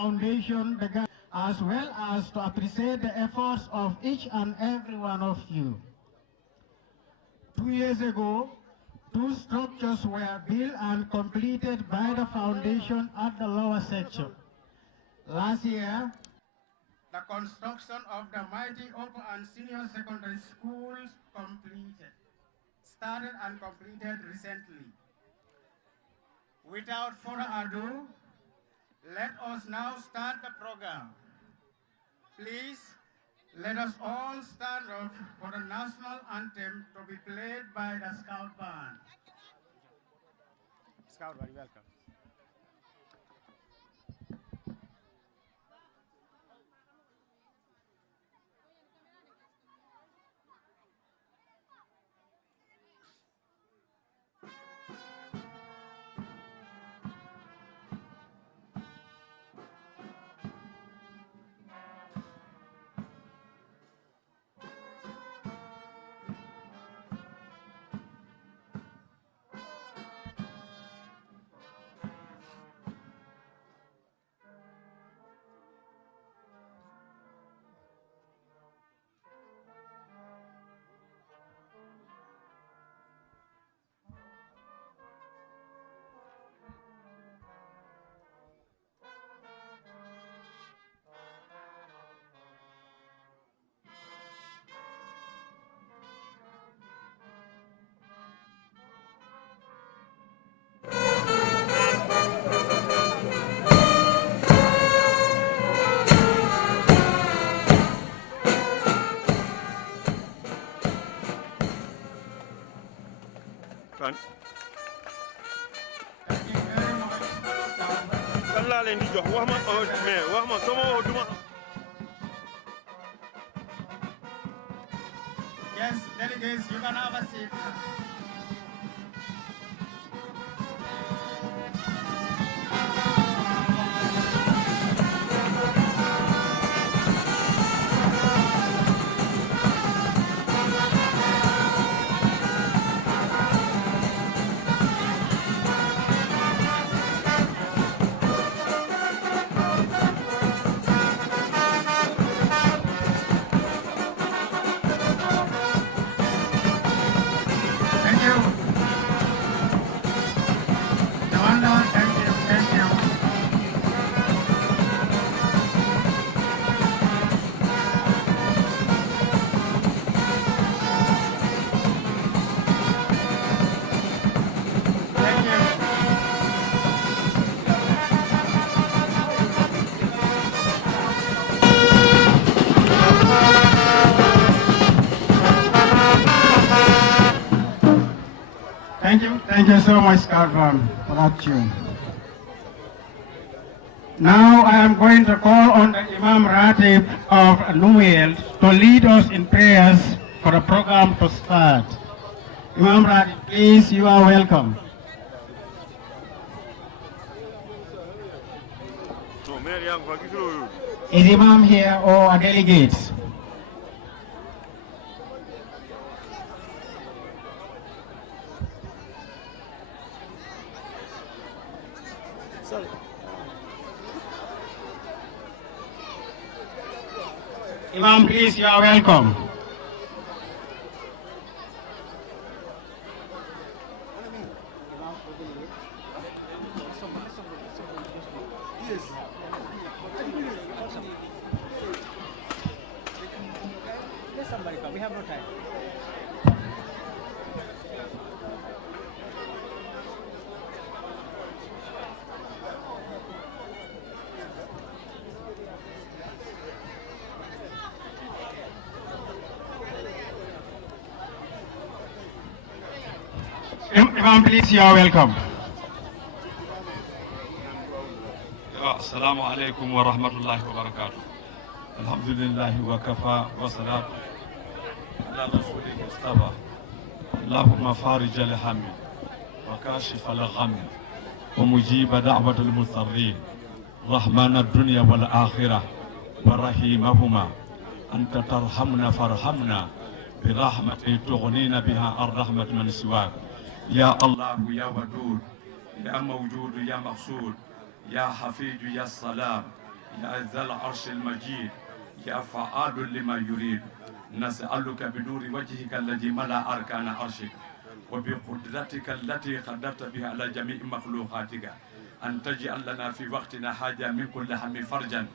foundation, as well as to appreciate the efforts of each and every one of you. 2 years ago, 2 structures were built and completed by the foundation at the lower section. Last year, the construction of the mighty upper and senior secondary schools started and completed recently. Without further ado, let us now start the program. Please, let us all stand up for the national anthem to be played by the Scout Band. Scout, very welcome. Yes, delegates, you can have a seat. Thank you so much, Scout, for that tune. Now I am going to call on the Imam Ratib of NUMUYEL to lead us in prayers for the program to start. Imam Ratib, please, you are welcome. Is Imam here or a delegate? Sorry. Imam, please, you are welcome. Somebody come. We have no time. Imam, please, you are welcome. Assalamu alaikum wa rahmatullahi wa barakatuh. Alhamdulillahi wa kafa wa salatu ala rasulih mustafa. Allahumma farij al-hammi wa kashif al-ghammi wa mujib da'wat al-mustarrin rahman ad-dunya wal akhirah wa rahimahuma anta tarhamna farhamna bi rahmati tughnina biha ar-rahmat man siwak. Ya Allah, ya Wadud, ya Mawjud, ya Maqsood, ya Hafid, ya Salam, يا ذا العرش المجيد يا فعال لما يريد نسألك بنور وجهك الذي ملا أركان عرشك وبقدرتك التي قدرت بها على جميع مخلوقاتك أن تجعل لنا في وقتنا حاجة من كل هم فرجا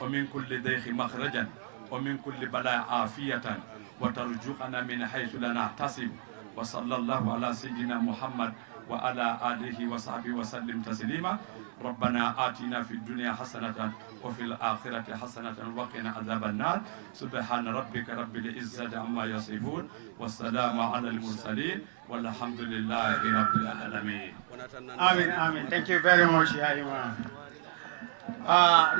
ومن كل ضيق مخرجا ومن كل بلاء عافية وترزقنا من حيث لا نحتسب وصلى الله على سيدنا محمد وعلى آله وصحبه وسلم تسليما ربنا آتنا في الدنيا حسنة وفي الآخرة حسنة وقنا عذاب النار سبحان ربك رب العزة عما يصفون والسلام على المرسلين والحمد لله رب العالمين. Amen, amen. Thank you very much, Ya Imam.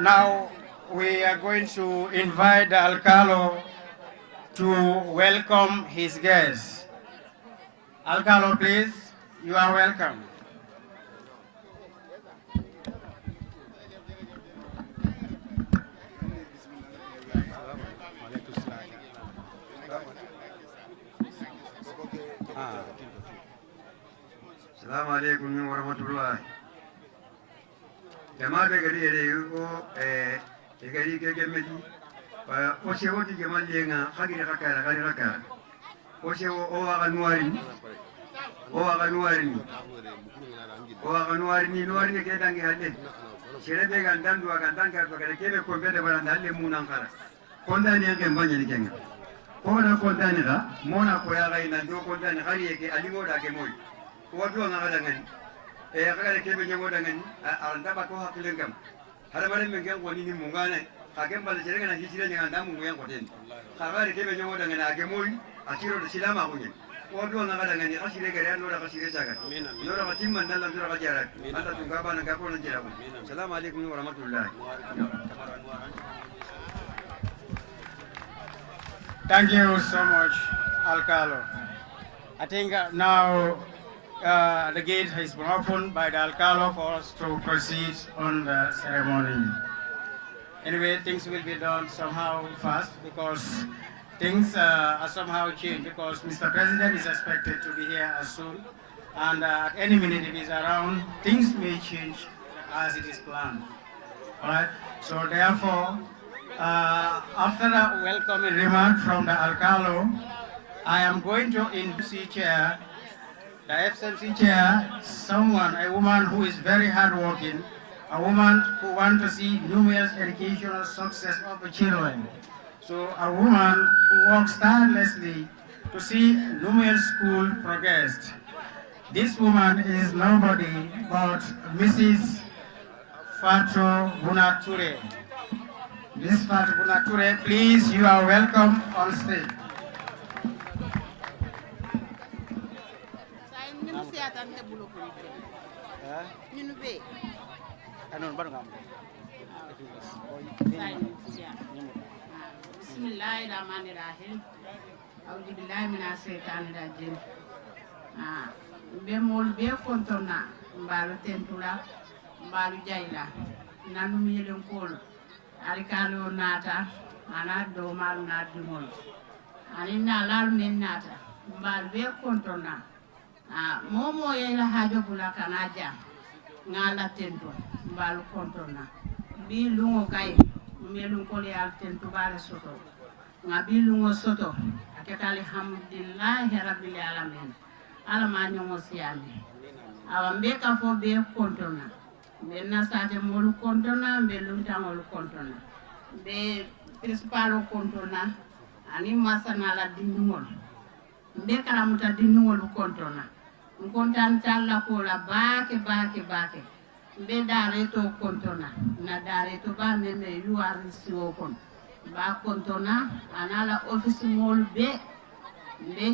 Now we are going to invite the Alcalo to welcome his guests. Alcalo, please, you are welcome. Assalamu alaikum wa rahmatullah. Jama'a gari ko gari ke meti o se woti jamal lenga khagiri khakara khagiri khakara o se o wa ganwari nuari ke dangi hadde sere be gandan duwa gandan ka ka ke be ko be de baranda le munan khara kondani ke mbanye ni kenga kona kondani ga mona ko ya ga ina do kondani khari ke alimo da ke moy waduwa ngada ngani khagara ke be nyoda ngani aranda ba ko hakile ngam hada bare men gen woni ni mungane kagem bal sere ngana hijira ni anda mungu yang koten khagara ke be nyoda ngani age moy akiro de silama ko nyen waduwa ngada ngani asire gare no da kasire saga no da timman dalla no da jarat anda tunga bana ga ko nan jira assalamu alaikum wa rahmatullah. Thank you so much, Alcalo. I think now the gate has been opened by the Alcalo for us to proceed on the ceremony. Anyway, things will be done somehow fast because things are somehow changed because Mr. President is expected to be here as soon, and at any minute if he's around, things may change as it is planned. All right. So therefore, after the welcoming remark from the Alcalo, I am going to introduce chair, the FCMC chair, a woman who is very hardworking, a woman who wants to see NUMUYEL's educational success of the children. So a woman who works tirelessly to see NUMUYEL school progress. This woman is nobody but Mrs. Fatou Bunature. Miss Fatou Bunature, please, you are welcome on stage. Bismillahirrahmanirrahim. A'udhu billahi minash shaitanir rajim. Be mol be kontona mbalu tentula mbalu jayla nanu yelen kol Alcalo nata ana do malu na dimol ani na lal men nata mbalu be kontona momo yela hajo bula kanaja ngala tento mbalu kontona bi lungo kay melun kol yal tento bale soto ngabi lungo soto aketali alhamdulillahi rabbil alamin alama nyongo siami awambe ka fo be kontona be nasate molu kontona be lunta molu kontona be principal kontona ani masana la dinngol be kala muta dinngol kontona kontan talla ko la baake be dare to kontona na dare to ba meme yuari siwo kon ba kontona anala office mol be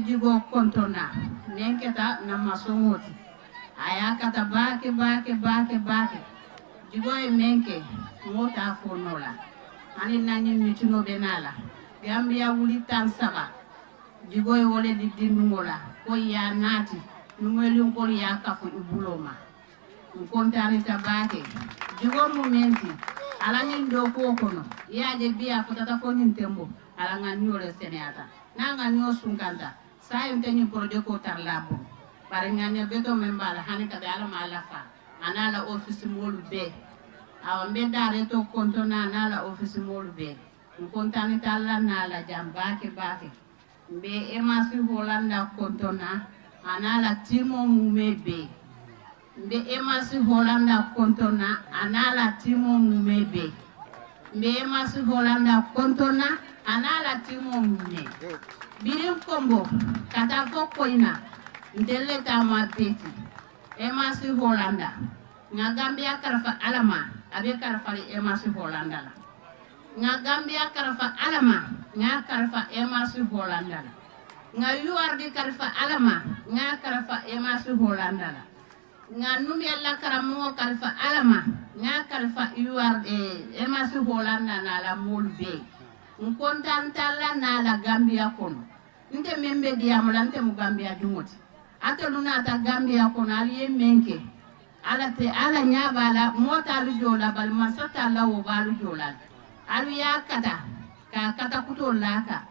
jigo kontona nenketa na masongoti ayakata baake jigo e menke mota fonola ani nani mitino benala Gambia wuli tan saba jigo e wole di dingola ko ya nati numelu ko ya kafu ibuloma kontani tabake jigo momenti ala ndo ko kono yaje biya fotata fo tembo ala ngani ole senata nanga nyo sunkanta sayo ntenyi projet ko tarlabo bare nganya beto membala hani kada ala malafa anala office molu be awa mbe dare to kontona nala office molu be kontani talla nala jam bake mbe emasi holanda kontona anala timo mume be mbe emasi holanda kontona anala timo mume be mbe emasi holanda kontona anala timo mume birim kombo kata fo koina ndele tama peti emasi holanda nga Gambia karfa alama abe karfa emasi holanda la nga Gambia karfa alama nga karfa emasi holanda la nga URD karfa alama nga karfa emasi holanda la nga NUMUYEL la karamo karfa alama nga karfa URD emasi holanda na la molbe nkontantala na la Gambia kono nte membe diamula nte mu Gambia dumoti ate luna ata Gambia kono aliye menke ala nyabala mota lu jola bal masata la wo balu jola alu ya kata kutola ka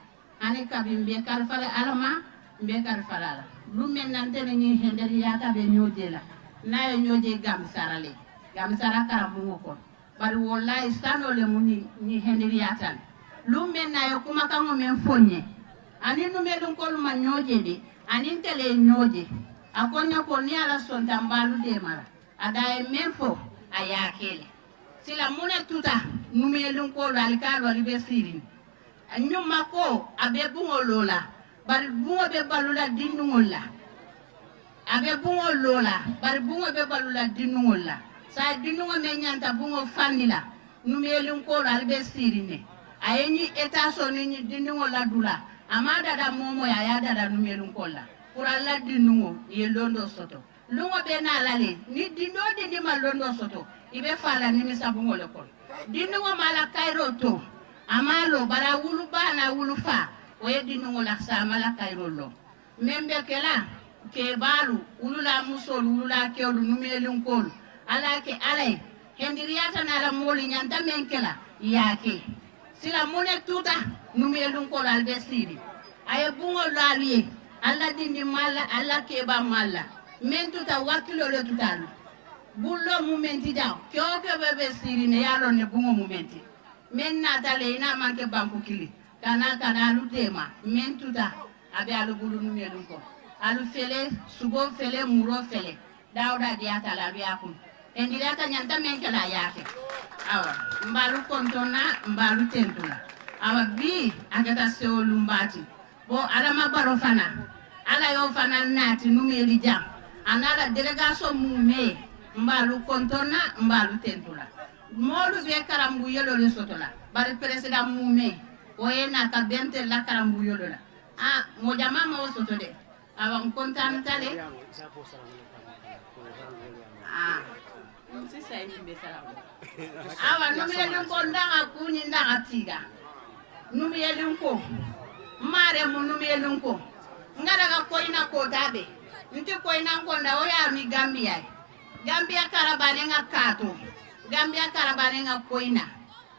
ani kabimbe karfala alama mbe karfala lumen nante ni henderi yata be nyojela nayo nyoje gamsara karamu ko bari wallahi sano le muni ni henderi yata lumen nayo kuma kango men fonye ani numelun ko ma nyoje de ani tele nyoje akonya ko ni ala sonta mbalu de mara adaye menfo ayakele sila mune tuta numelun ko alkalo libe siri nyuma ko abe bungo lola bari bungo be balula dinungola abe bungo lola bari bungo be balula dinungola sa dinungo me nyanta bungo fandila numelun ko albe siri ne ayenyi eta so ni dinungola dula amada da momo ya da numelun ko la kurala dinungo yelondo soto lungo be na lale ni dino di malondo soto ibe fala ni misabungo le ko dinungo mala kairo to amalo bara wulu bana wulu fa oye dinungo la samala kairo lo membe kela ke balu ulula musol ulula ke olu numelun ko ala ke alay hendiriyata na la moli nyanta menkela yake sila mone tuta numelun ko albe siri aye bungo lalie alla dindi mala alla keba mala men tuta wakilo le tutalo bullo mumenti daw kyoke bebe siri ne yalo ne bungo mumenti men natale ina manke banku kili kana alu tema men tuta abe alu bulu numelun ko alu fele sugo fele muro fele dawda diata la biakum endilata nyanta menkela yake awa mbalu kontona mbalu tentula awa bi agata seolu mbati bo alama baro fana ala yo fana nati numeli jam anala delegation mume mbalu kontona mbalu tentula molu be karambu yelo le sotola bari president mume oye na ka bente la karambu yelo la mo jama mo soto de awa kontan tale si sai mbe salamu awa numeli ko ndanga kuni ndanga tiga numeli ko mare mu numeli ko ngara ga koina ko tabe nti koina ko nda oya mi Gambia karabane nga kato Gambia karabane nga koina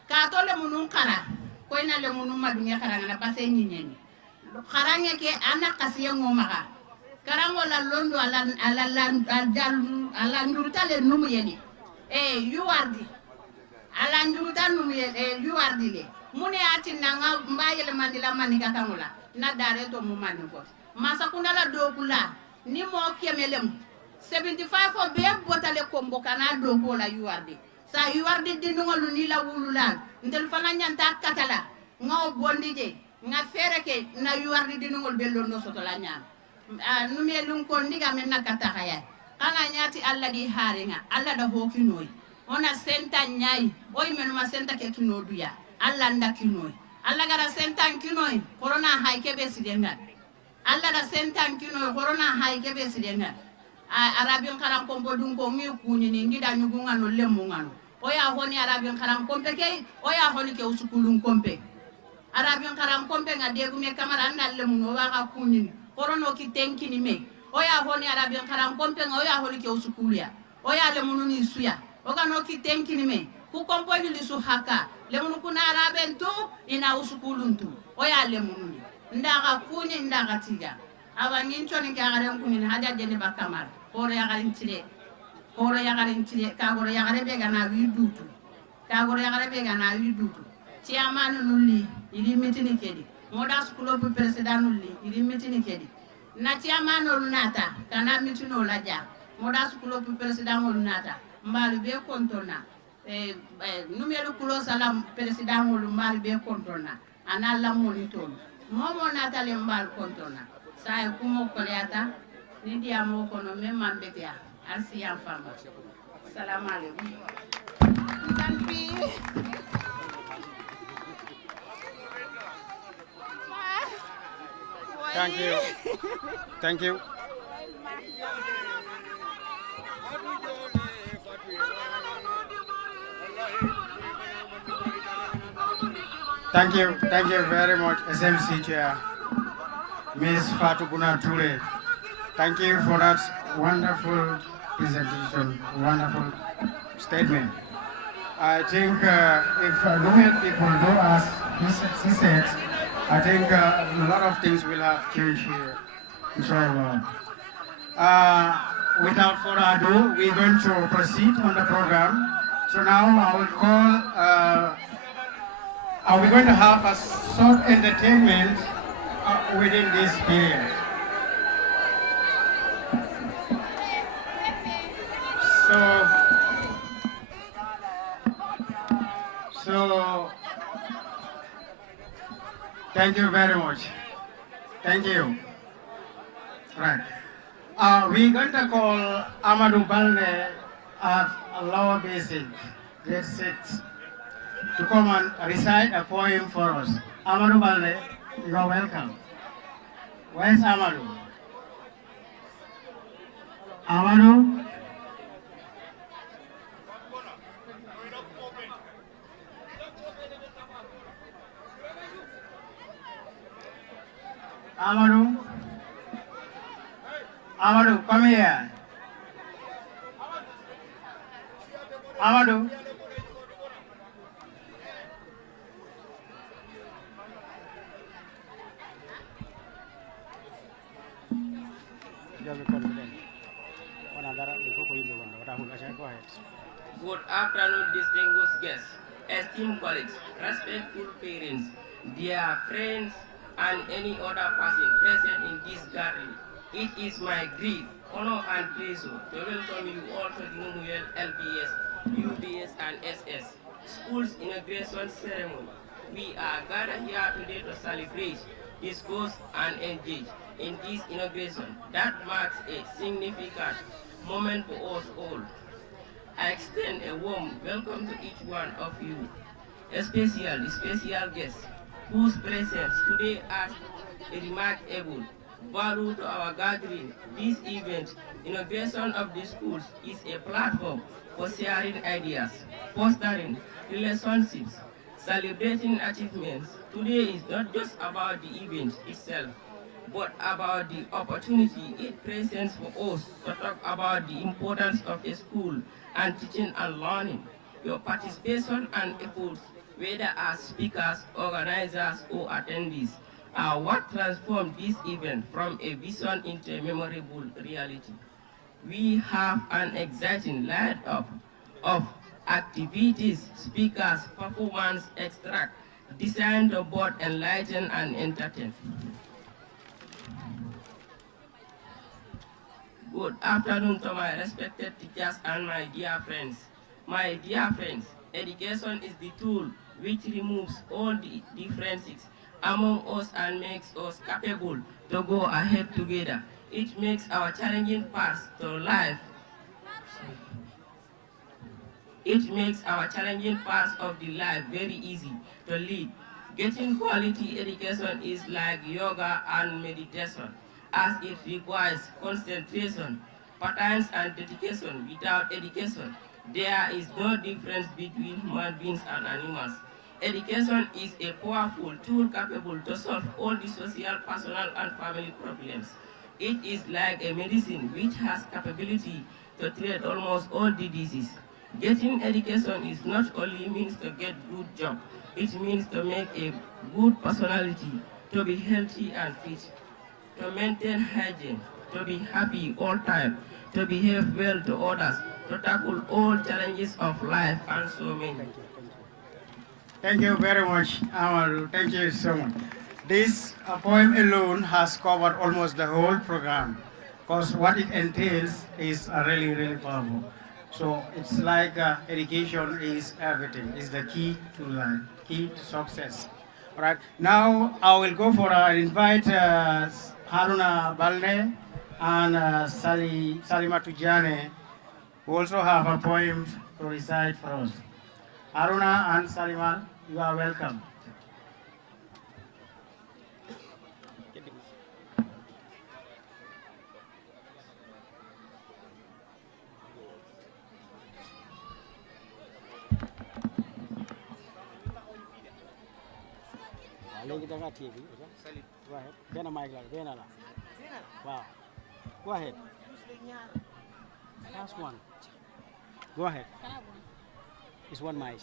kato le munun kara koina le munun madunya kara ngana pase nyinyeni karanya ke anak kasiya ngomaka karango la londo ala nduruta le NUMUYEL URD ala nduruta NUMUYEL URD le mune ati nanga mbayele mandila manika kangola na dare to mu maniko masa kunala dokula ni mo kemelem 75 fo be botale kombo kana dokola URD sa URD dinungolu ni la wulula ndel fana nyanta katala ngaw bondije nga fereke na URD dinungol bello no soto la nyam NUMUYEL ko ndiga men nakata kaya kana nyati alla di haringa alla da hokinoy ona senta nyai oy menuma senta ke kinoduya alla ndakinoy alla gara senta kinoy corona hayke be sidenga alla da senta kinoy corona hayke be sidenga arabin karam kombo dun ko mi kuni ni ngida nyugunga no lemungano oya honi arabin karam kombe ke oya honi ke usukulun kombe arabin karam kombe ngade gume kamara andal lemuno wa ka kuni corona ki tenki ni me oya honi arabin karam kombe oya honi ke usukuluya oya lemunu ni suya oga no ki tenki ni me ku kombo hili su haka lemunu kuna araben tu ina usukulun tu oya lemunu ndaga kuni ndaga tiga awa ngincho ni kagaren kuni haja jeni bakamar koro ya garin tire ka goro ya gare be gana wi dutu Tagore yagare be gana yudutu. Chairman nulli, iri mitini kedi. Moda school of president nulli, iri mitini kedi. Na chairman nata, tana mitino laja. Moda school of president nata. Mbalu be kontona. Numero kulo salam president mbalu be kontona. Anala monitor. Momo nata le mbalu kontona. Sa kumo koleata. Nidi amo kono memma mbetia. Arsi yam fama. Salam alaikum. Thank you. Thank you. Thank you. Thank you very much, SMC Chair, Ms. Fatou Bouna Touré. Thank you for that wonderful presentation, wonderful statement. I think if NUMUYEL people do as he said, I think a lot of things will have changed here, inshallah. Without further ado, we're going to proceed on the program. So now I will call, are we going to have a short entertainment within this period? So, thank you very much. Thank you. Right. We're going to call Amadou Balde at a lower basic, grade 6, to come and recite a poem for us. Amadou Balde, you are welcome. Where's Amadou? Amadou? Amadou? Amadou, come here. Amadou? Good afternoon, distinguished guests, esteemed colleagues, respectful parents, dear friends, and any other person present in this gathering. It is my great honor and pleasure to welcome you all to the NUMUYEL LBS, UBS, and SS Schools Inauguration Ceremony. We are gathered here today to celebrate, discuss, and engage in this inauguration that marks a significant moment for us all. I extend a warm welcome to each one of you, especially special guests whose presence today adds a remarkable value to our gathering. This event, inauguration of the schools, is a platform for sharing ideas, fostering relationships, celebrating achievements. Today is not just about the event itself, but about the opportunity it presents for us to talk about the importance of a school and teaching and learning. Your participation and efforts, whether as speakers, organizers, or attendees, are what transformed this event from a vision into a memorable reality. We have an exciting lineup of activities, speakers, performance, extract, designed to both enlighten and entertain. Good afternoon to my respected teachers and my dear friends. My dear friends, education is the tool which removes all the differences among us and makes us capable to go ahead together. It makes our challenging paths to life. It makes our challenging paths of the life very easy to lead. Getting quality education is like yoga and meditation, as it requires concentration, patterns, and dedication. Without education, there is no difference between human beings and animals. Education is a powerful tool capable to solve all the social, personal, and family problems. It is like a medicine which has capability to treat almost all the diseases. Getting education is not only means to get good job, it means to make a good personality, to be healthy and fit, to maintain hygiene, to be happy all time, to behave well to others, to tackle all challenges of life, and so many. Thank you very much, Amaru. Thank you so much. This poem alone has covered almost the whole program, because what it entails is really, really powerful. So it's like education is everything. It's the key to life, key to success. All right. Now I will go for invite Haruna Balde and Salima Tujane, who also have a poem to recite for us. Haruna and Salima, you are welcome. Go ahead. Wow. Go ahead. Last one. Go ahead. It's one mic.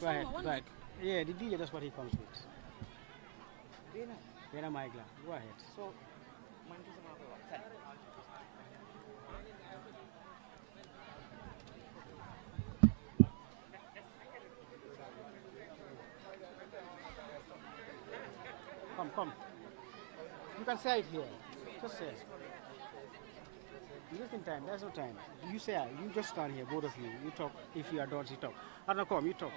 Go ahead. Go ahead. Yeah, the DJ, that's what he comes with. Bena Maigla. Go ahead. So, come. You can say it here. Just say it. Just in time. There's no time. You say it. You just stand here, both of you. You talk. If you are done, you talk. Anna, come. You talk.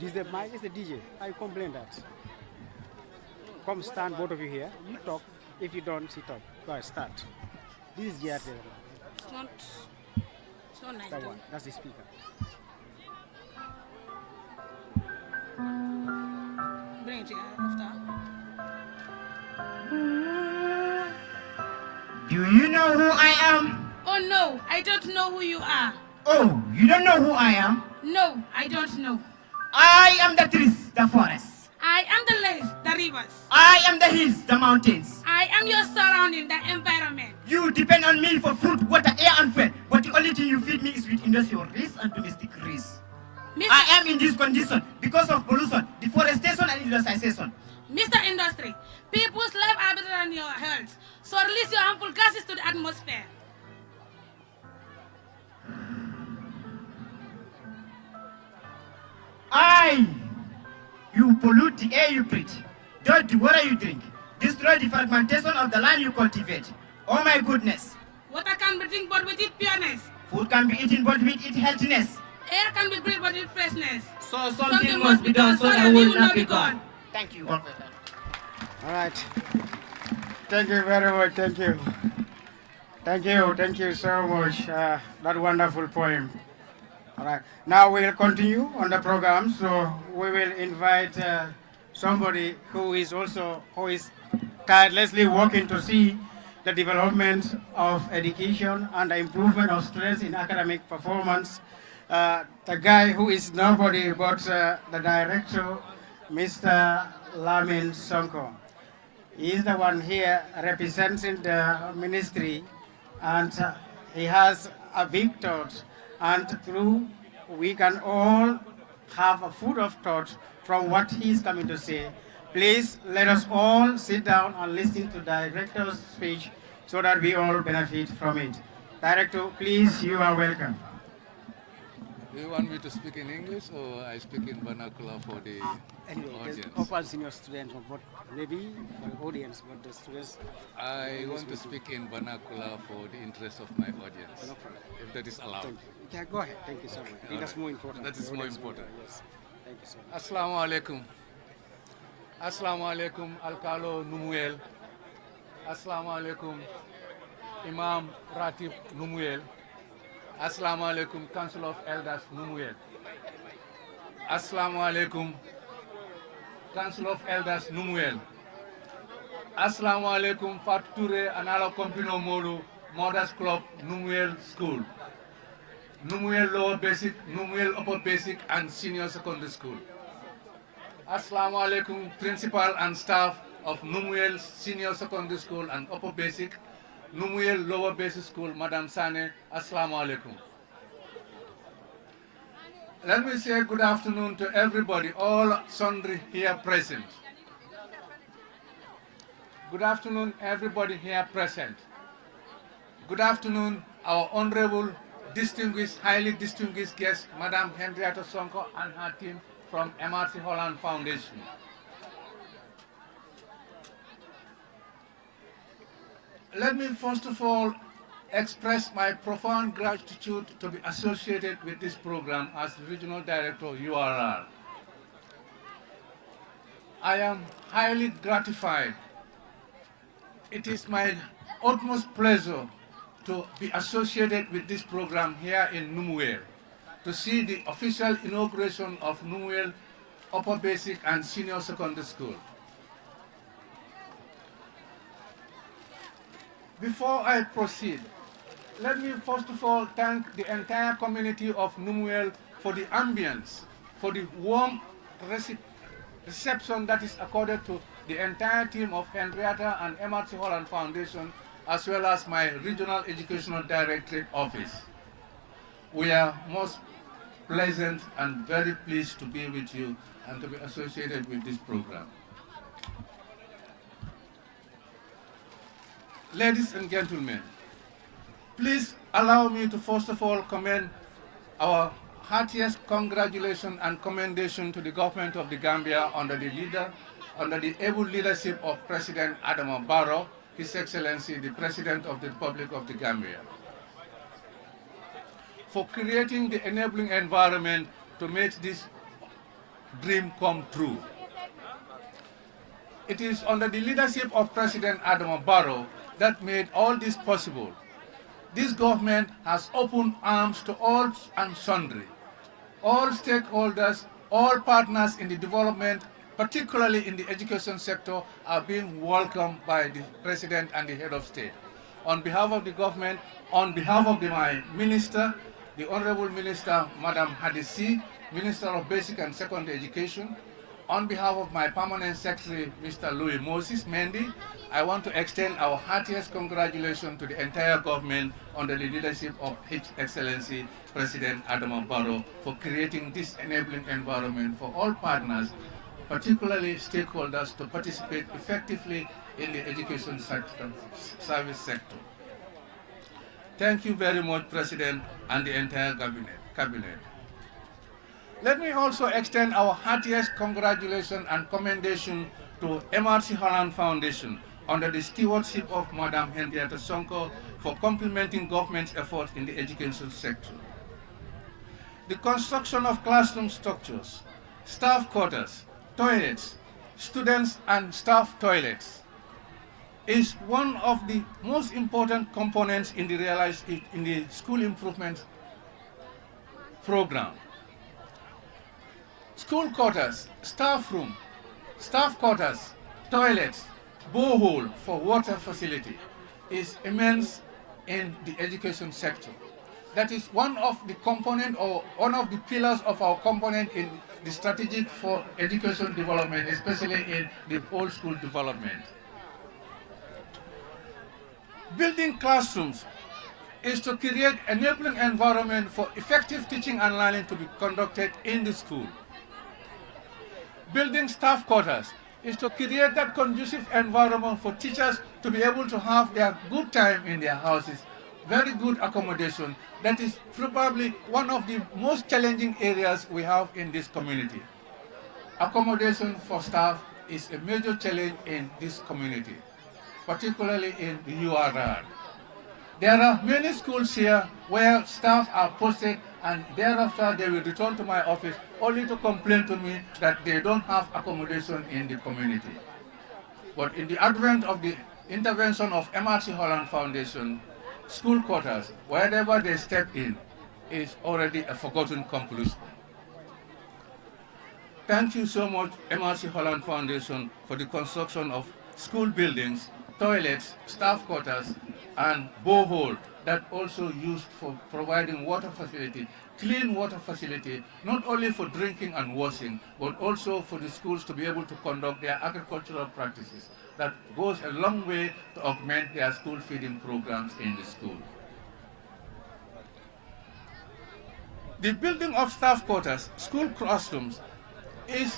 This is the mic. It's the DJ. I complain that. Come stand, both of you here. You talk. If you don't, you talk. Go ahead. Start. This is GRT. It's not nice. That one. That's the speaker. Bring it here after. Do you know who I am? Oh no, I don't know who you are. Oh, you don't know who I am? No, I don't know. I am the trees, the forests. I am the lakes, the rivers. I am the hills, the mountains. I am your surrounding, the environment. You depend on me for food, water, air, and fuel. But the only thing you feed me is with industrial risk and domestic risk. I am in this condition because of pollution, deforestation, and industrialization. Mr. Industry, people's life are better than your health. So release your harmful gases to the atmosphere. You pollute the air you breathe, dirty the water you drink, destroy the fragmentation of the land you cultivate. Oh my goodness. Water can be drink but with its pureness. Food can be eaten but with its healthiness. Air can be breathed but with freshness. So something must be done so that we will not be gone. Thank you. All right. Thank you very much. Thank you. Thank you so much. That wonderful poem. All right. Now we'll continue on the program. So we will invite somebody who is tirelessly working to see the development of education and the improvement of students in academic performance. The guy who is nobody but the director, Mr. Lamin Sonko. He is the one here representing the ministry, and he has a big thought, and through we can all have a food of thought from what he is coming to say. Please let us all sit down and listen to the director's speech so that we all benefit from it. Director, please, you are welcome. Do you want me to speak in English or I speak in vernacular for the audience? Open senior students, but maybe for the audience, but the students. I want to speak in vernacular for the interest of my audience, No problem. if that is allowed. Yeah, go ahead. Thank you so much. I think that's more important. That is more important. Yes. Thank you so much. Assalamu alaikum. Assalamu alaikum, Alkalo NUMUYEL. Assalamu alaikum, Imam Ratib NUMUYEL. Assalamu alaikum, Council of Elders NUMUYEL. Assalamu alaikum, Council of Elders NUMUYEL. Assalamu alaikum, Fatou Touré Anala Kompino Molu, Mothers Club NUMUYEL School. NUMUYEL Lower Basic, NUMUYEL Upper Basic and Senior Secondary School. Assalamu alaikum, Principal and staff of NUMUYEL Senior Secondary School and Upper Basic, NUMUYEL Lower Basic School, Madam Sane, Assalamu alaikum. Let me say good afternoon to everybody, all sundry here present. Good afternoon, everybody here present. Good afternoon, our honorable distinguished, highly distinguished guest, Madam Henrietta Sonko and her team from MRC Holland Foundation. Let me first of all express my profound gratitude to be associated with this program as Regional Director URR. I am highly gratified. It is my utmost pleasure to be associated with this program here in NUMUYEL, to see the official inauguration of NUMUYEL Upper Basic and Senior Secondary School. Before I proceed, let me first of all thank the entire community of NUMUYEL for the ambience, for the warm reception that is accorded to the entire team of Henrietta and MRC Holland Foundation, as well as my Regional Educational Directorate Office. We are most pleasant and very pleased to be with you and to be associated with this program. Ladies and gentlemen, please allow me to first of all commend our heartiest congratulations and commendation to the government of the Gambia under the able leadership of President Adama Barrow, His Excellency the President of the Republic of the Gambia, for creating the enabling environment to make this dream come true. It is under the leadership of President Adama Barrow that made all this possible. This government has opened arms to all and sundry. All stakeholders, all partners in the development, particularly in the education sector, are being welcomed by the President and the Head of State. On behalf of the government, on behalf of my Minister, the Honorable Minister, Madam Hadisi, Minister of Basic and Secondary Education, on behalf of my Permanent Secretary, Mr. Louis Moses Mendy, I want to extend our heartiest congratulations to the entire government under the leadership of His Excellency President Adama Barrow for creating this enabling environment for all partners, particularly stakeholders, to participate effectively in the education sector, service sector. Thank you very much, President, and the entire cabinet. Let me also extend our heartiest congratulations and commendation to MRC Holland Foundation under the stewardship of Madam Henrietta Sonko for complementing government's efforts in the education sector. The construction of classroom structures, staff quarters, toilets, students and staff toilets is one of the most important components in the school improvement program. School quarters, staff room, staff quarters, toilets, borehole for water facility is immense in the education sector. That is one of the component or one of the pillars of our component in the strategic for education development, especially in the whole school development. Building classrooms is to create enabling environment for effective teaching and learning to be conducted in the school. Building staff quarters is to create that conducive environment for teachers to be able to have their good time in their houses, very good accommodation. That is probably one of the most challenging areas we have in this community. Accommodation for staff is a major challenge in this community, particularly in the URR. There are many schools here where staff are posted and thereafter they will return to my office only to complain to me that they don't have accommodation in the community. But in the advent of the intervention of MRC Holland Foundation, school quarters, wherever they step in, is already a forgotten conclusion. Thank you so much, MRC Holland Foundation, for the construction of school buildings, toilets, staff quarters, and borehole that also used for providing water facility, clean water facility, not only for drinking and washing, but also for the schools to be able to conduct their agricultural practices. That goes a long way to augment their school feeding programs in the school. The building of staff quarters, school classrooms, is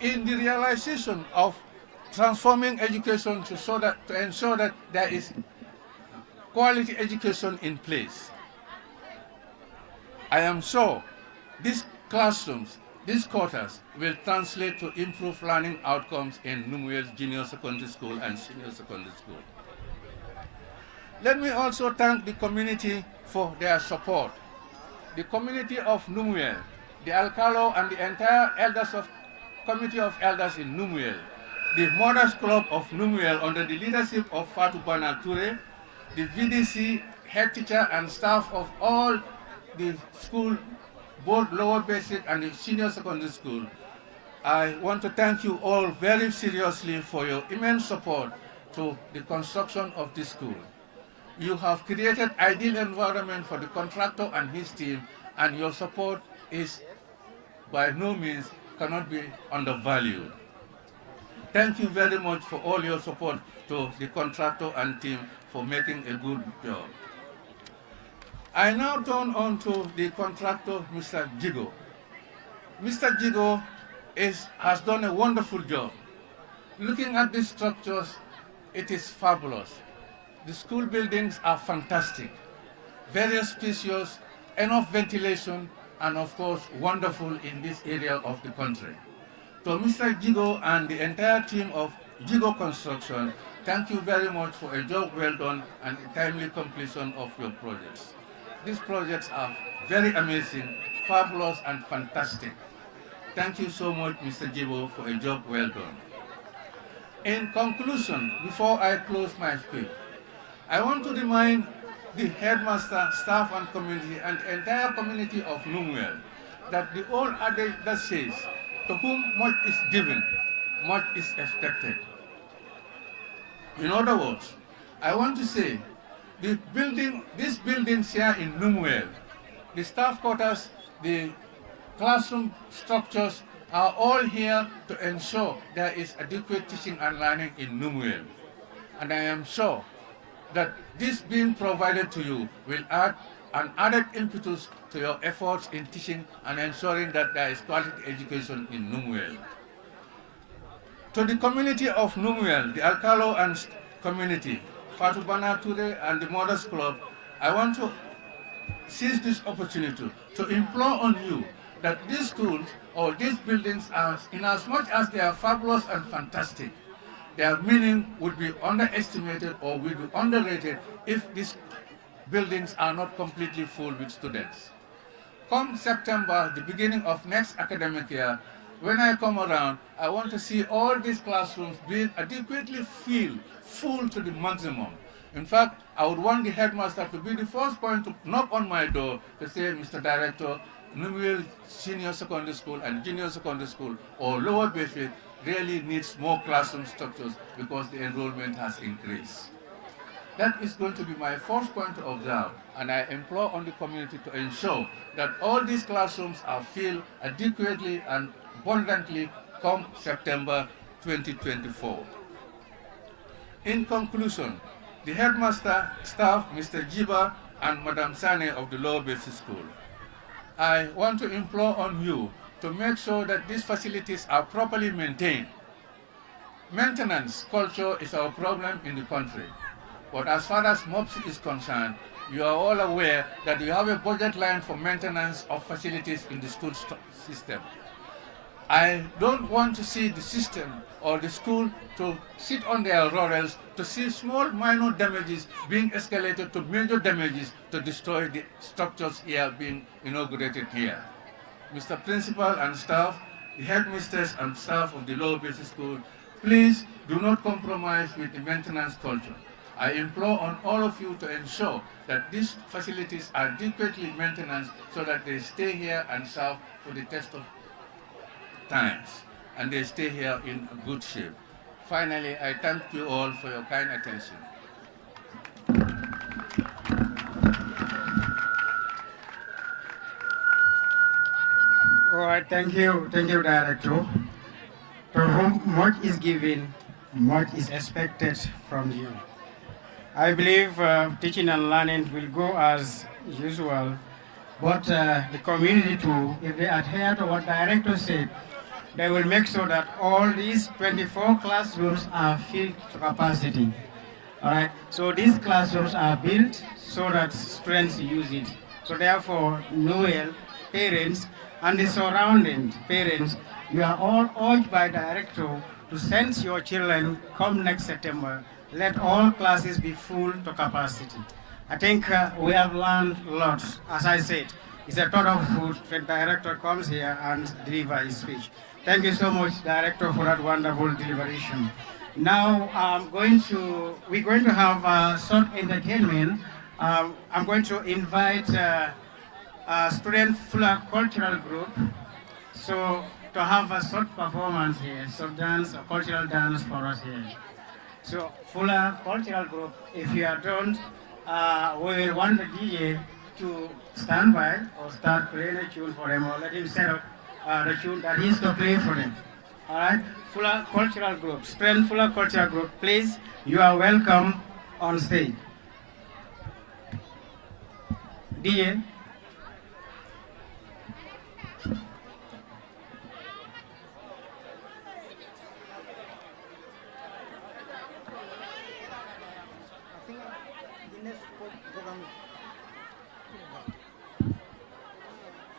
in the realization of transforming education to ensure that there is quality education in place. I am sure these classrooms, these quarters, will translate to improved learning outcomes in NUMUYEL Junior Secondary School and Senior Secondary School. Let me also thank the community for their support. The community of NUMUYEL, the Alcalo and the entire Committee of Elders in NUMUYEL, the Mothers Club of NUMUYEL under the leadership of Fatou Bana Toure, the VDC, head teacher and staff of all the school, both lower basic and the senior secondary school. I want to thank you all very seriously for your immense support to the construction of this school. You have created ideal environment for the contractor and his team, and your support is by no means cannot be undervalued. Thank you very much for all your support to the contractor and team for making a good job. I now turn on to the contractor, Mr. Jigo. Mr. Jigo has done a wonderful job. Looking at these structures, it is fabulous. The school buildings are fantastic, very spacious, enough ventilation, and of course, wonderful in this area of the country. To Mr. Jigo and the entire team of Jigo Construction, thank you very much for a job well done and timely completion of your projects. These projects are very amazing, fabulous, and fantastic. Thank you so much, Mr. Jigo, for a job well done. In conclusion, before I close my speech, I want to remind the headmaster, staff, and community, and the entire community of NUMUYEL that the old adage that says, to whom much is given, much is expected. In other words, I want to say, these buildings here in NUMUYEL, the staff quarters, the classroom structures are all here to ensure there is adequate teaching and learning in NUMUYEL. And I am sure that this being provided to you will add an added impetus to your efforts in teaching and ensuring that there is quality education in NUMUYEL. To the community of NUMUYEL, the Alcalo and community, Fatou Bana Toure and the Mothers Club, I want to seize this opportunity to implore on you that these schools or these buildings are, in as much as they are fabulous and fantastic, their meaning would be underestimated or will be underrated if these buildings are not completely full with students. Come September, the beginning of next academic year, when I come around, I want to see all these classrooms being adequately full to the maximum. In fact, I would want the headmaster to be the first point to knock on my door to say, Mr. Director, NUMUYEL Senior Secondary School and Junior Secondary School or lower basic really needs more classroom structures because the enrollment has increased. That is going to be my first point to observe, and I implore on the community to ensure that all these classrooms are filled adequately and abundantly come September 2024. In conclusion, the headmaster, staff, Mr. Jiba and Madam Sane of the Lower Basic School, I want to implore on you to make sure that these facilities are properly maintained. Maintenance culture is our problem in the country. But as far as MOPS is concerned, you are all aware that you have a budget line for maintenance of facilities in the school system. I don't want to see the system or the school to sit on their laurels to see small minor damages being escalated to major damages to destroy the structures here being inaugurated here. Mr. Principal and staff, the headmisters and staff of the Lower Basic School, please do not compromise with the maintenance culture. I implore on all of you to ensure that these facilities are adequately maintained so that they stay here and serve for the test of times, and they stay here in good shape. Finally, I thank you all for your kind attention. All right, thank you, Director. To whom much is given, much is expected from you. I believe teaching and learning will go as usual, but the community too, if they adhere to what Director said, they will make sure that all these 24 classrooms are filled to capacity. All right, so these classrooms are built so that students use it. So therefore, NUMUYEL parents and the surrounding parents, you are all urged by director to send your children come next September. Let all classes be full to capacity. I think we have learned lots. As I said, it's a thought of food. The director comes here and delivers his speech. Thank you so much, director, for that wonderful deliberation. Now we're going to have short entertainment. I'm going to invite student Fulbe cultural group. So to have a short performance here, so dance, a cultural dance for us here. So Fulbe cultural group, if you are done, we will want the DJ to stand by or start playing a tune for them, or let him set up the tune that he's to play for them. All right, Fulbe cultural group, student Fulbe cultural group, please, you are welcome on stage. DJ.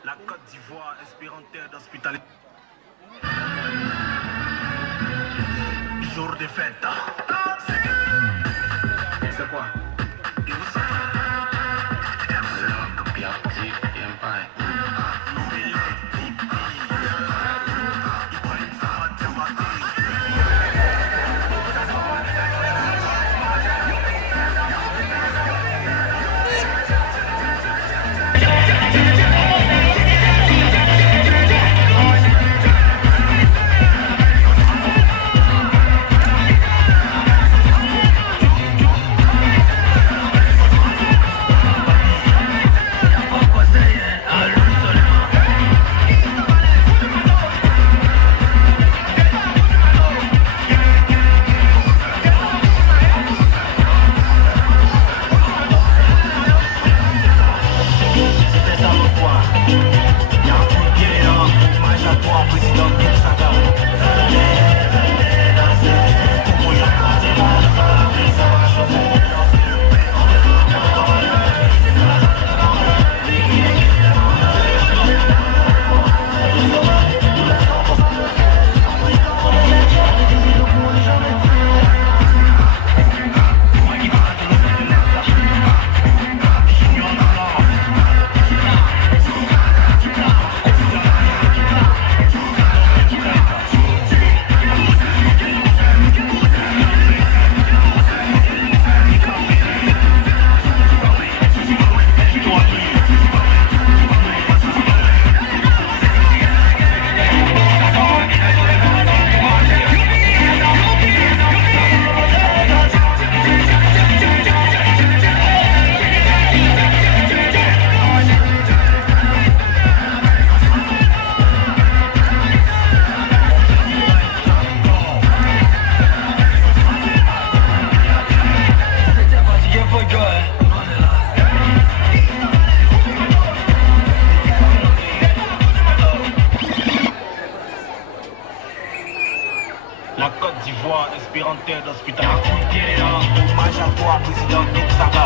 La Côte d'Ivoire, espérant terre d'hospitalité. Jour de fête. C'est quoi? La Côte d'Ivoire, espérant terre d'hospitalité. Hommage à toi, président Saga.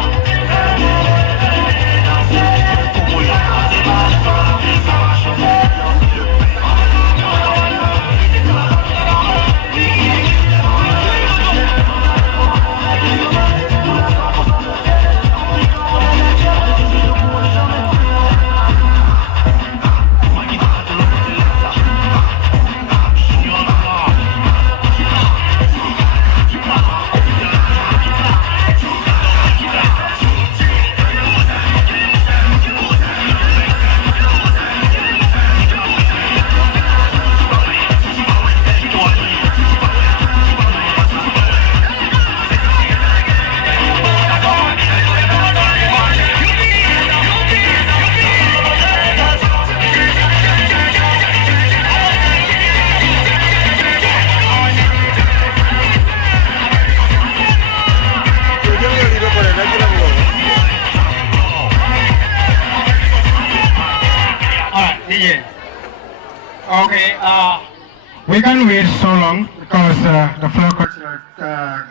Okay, we can't wait so long because the Fulbe cultural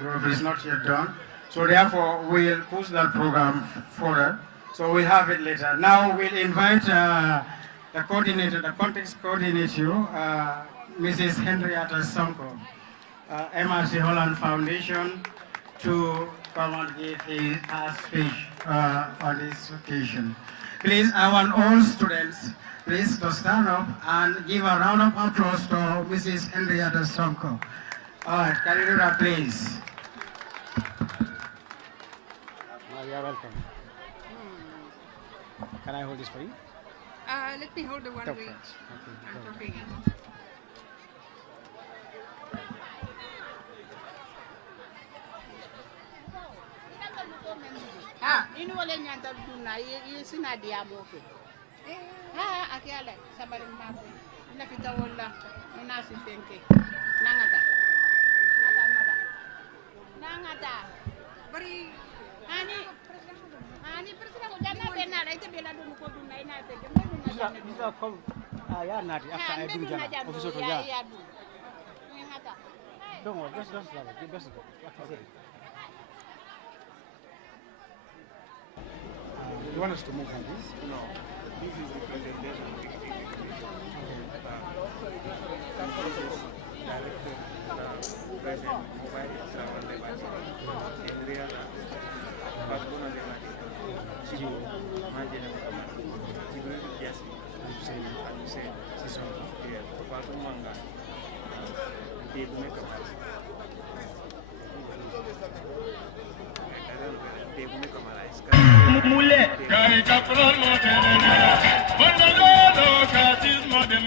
group is not yet done. So therefore, we'll push that program further So we'll have it later. Now we'll invite the coordinator, the context coordinator, Mrs. Henrietta Sonko, MRC Holland Foundation, to come and give her speech on this occasion. Please, I want all students, please, to stand up and give a round of applause to Mrs. Henrietta Sonko. All right, can you do that, please? You are welcome. Can I hold this for you? Let me hold the one Top we first. I'm talking. Ini wala nyanta duna yi sina dia boke. Akiala sabari mabu. Na fita wala ina si fenke. Nangata. Nangata. Bari ani presiden ko janna bena la ite bela dun ko dun ina fenke. Bisa call ya nati after I do jana officer to ja. Don't worry, just like best go. You want us to move on this? No. This is a presentation of the directed present mobile server level in real Patuna de Chico, Majina Jibril Jasi, Hussein, Sison, Fatu Manga, Debume Kamal. Debume Kamal is Mule, Gary Capital Mountain, Honolulu, Catis Modern.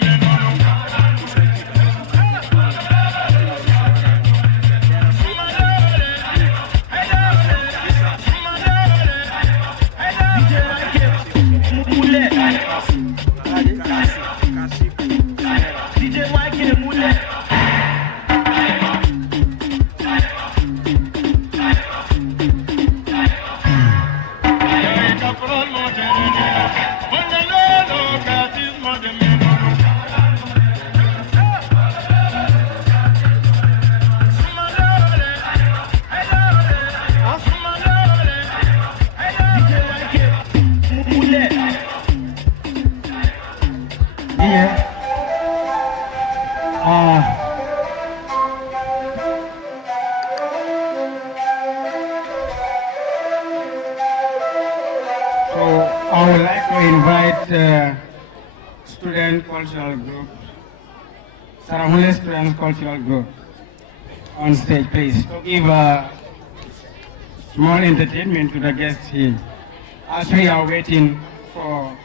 I would like to invite student cultural group, Saramule Students Cultural Group, on stage, please, to give a small entertainment to the guests here, as we are waiting for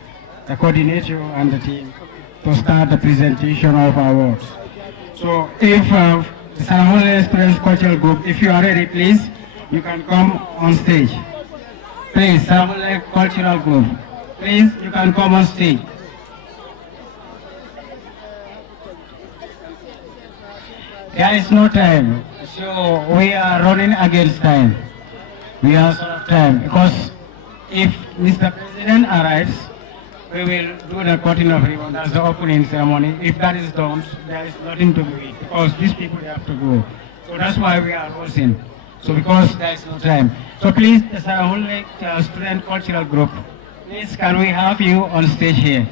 the coordinator and the team to start the presentation of our awards. So if the Saramule Students Cultural Group, if you are ready, please, you can come on stage. Please, Saramule Cultural Group, please, you can come on stage. There is no time, so we are running against time. We are short of time, because if Mr. President arrives, we will do the cutting of ribbon, that's the opening ceremony. If that is done, there is nothing to do with, because these people have to go. So that's why we are rushing. So because there is no time. So please, the Saramule Student Cultural Group, please can we have you on stage here?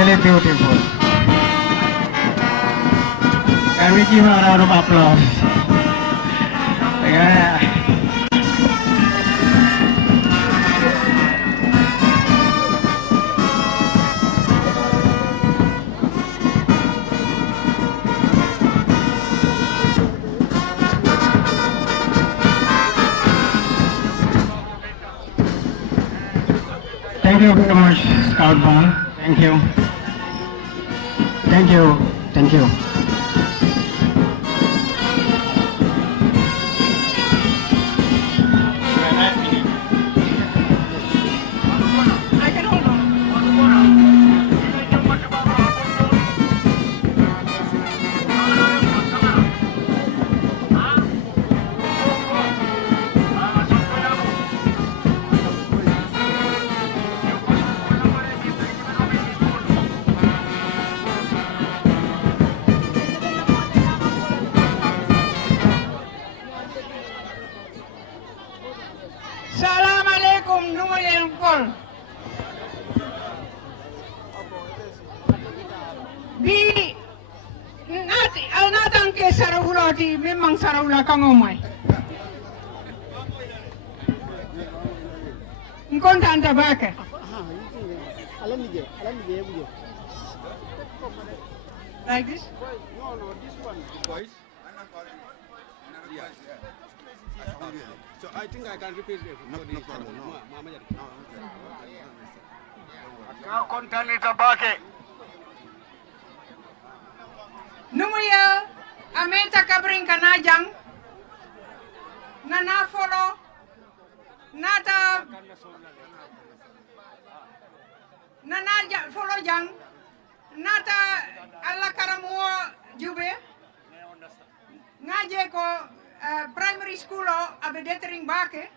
Really beautiful. Can we give her a round of applause? Yeah. Thank you very much, Scout Ball. Thank you. Thank you. Thank you. I can hold on. Salam alaikum, NUMUYEL Kol. Bi nati alnatan ke sarahulati memang sarahula kangomai. Ngkontan tabake. Like this? No, this one. Voice? Yeah. So I think I can repeat it. No problem. No. Kontani tabake. NUMUYEL ameta kabring kanajang nana follow nata nana follow jang nata alla karamuo jube ngaje ko primary school o abe detering bake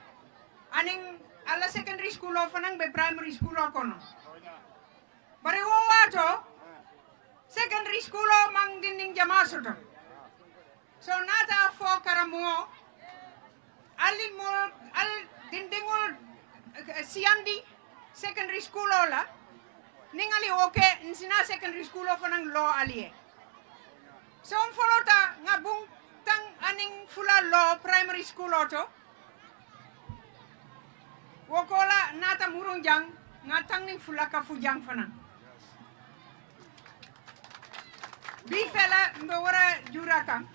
aning alla secondary school o fanang be primary school o kono bare wo wato secondary school o mang dinding jamasoto so nata fo karamuo alimol al dindingol siandi secondary school o la ningali oke nsina secondary school o fanang lo alie so folota ngabung tang aning fula lo primary school oto wokola nata murung jang ngatang ning fula ka fujang fanang bifela mbawara jurakan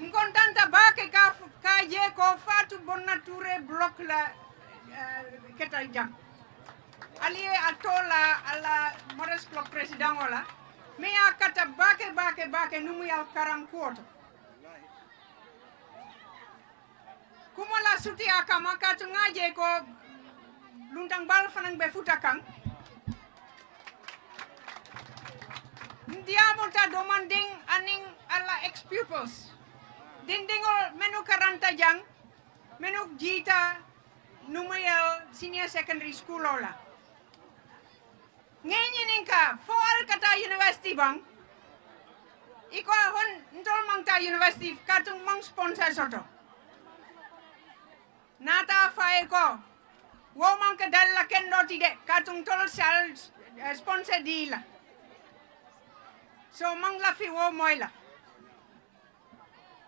nkontanta bake ka je ko fatu bonnature block la ketal jang ali atola ala modest club president wala me akata bake NUMUYEL karam kuoto kumala suti akama katu ngaje ko luntang bal fanang be futakang Ndiamo ta domanding aning ala ex-pupils. Dindingol menu karanta jang, menu jita NUMUYEL Senior Secondary School ola. Ngayon ka, foal kata university bang, iko hon ntol mang ta university katung mang sponsor soto. Nata fae ko, wo mang kadalla kendo tide katung tol sal sponsor dila. So mang lafi wo moila.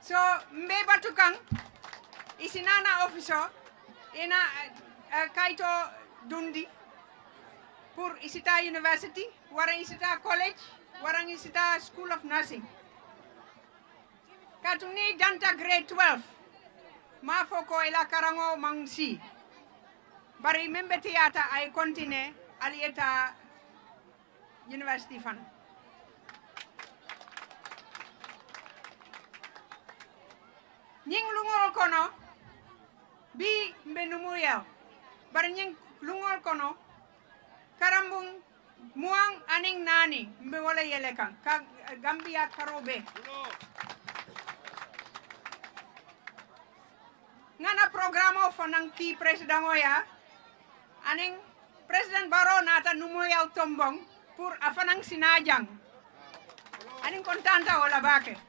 So mbe batukang isinana officer ina kaito dundi pur isita university, warang isita college, warang isita school of nursing. Katuni danta grade 12. Mafo ko ila karango mang si. Bari membe tiata ay kontine alieta university fan. Nying lungol kono bi mbe NUMUYEL bar nying lungol kono karambung muang aning nani mbe wala yelekan ka Gambia karobe ngana programo fanang ki president oya aning president baro nata NUMUYEL tombong pur afanang sinajang aning kontanta wala bake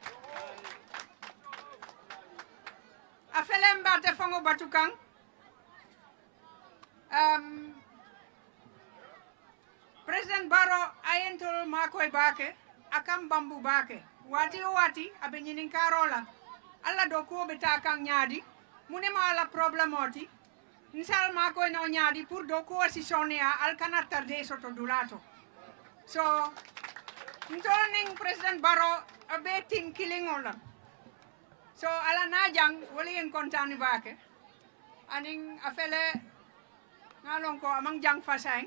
afelem bate fango batukang President Barrow ayentol makoy bake akam bambu bake wati o wati abe nyinin karola alla do ko be ta kan nyaadi munema ala problemoti nsal makoy no nyaadi pour do ko si sonia al kana tarde soto dulato so ntolning President Barrow abe tim killing ola so ala najang wali en kontani bake aning afele ngalong ko amang jang fasang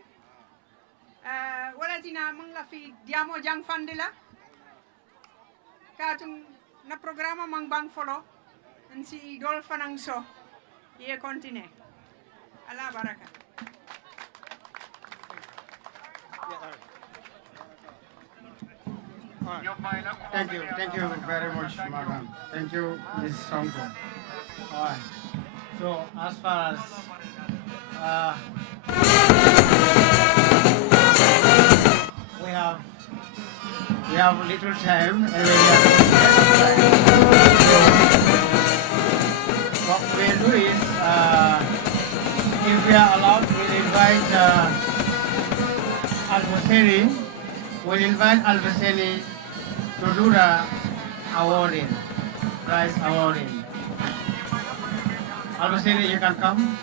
wala tina mang la fi diamo jang fandila katung na programa mang bang folo nsi dol fanang so ye kontine ala baraka Thank you very much, madam. Thank you, Ms. Sonko. All right. So as far as we have little time, and what we'll do is, if we are allowed, we'll invite Al-Husseini. We'll invite Al-Husseini to do the awarding, prize awarding. Al-Husseini, you can come.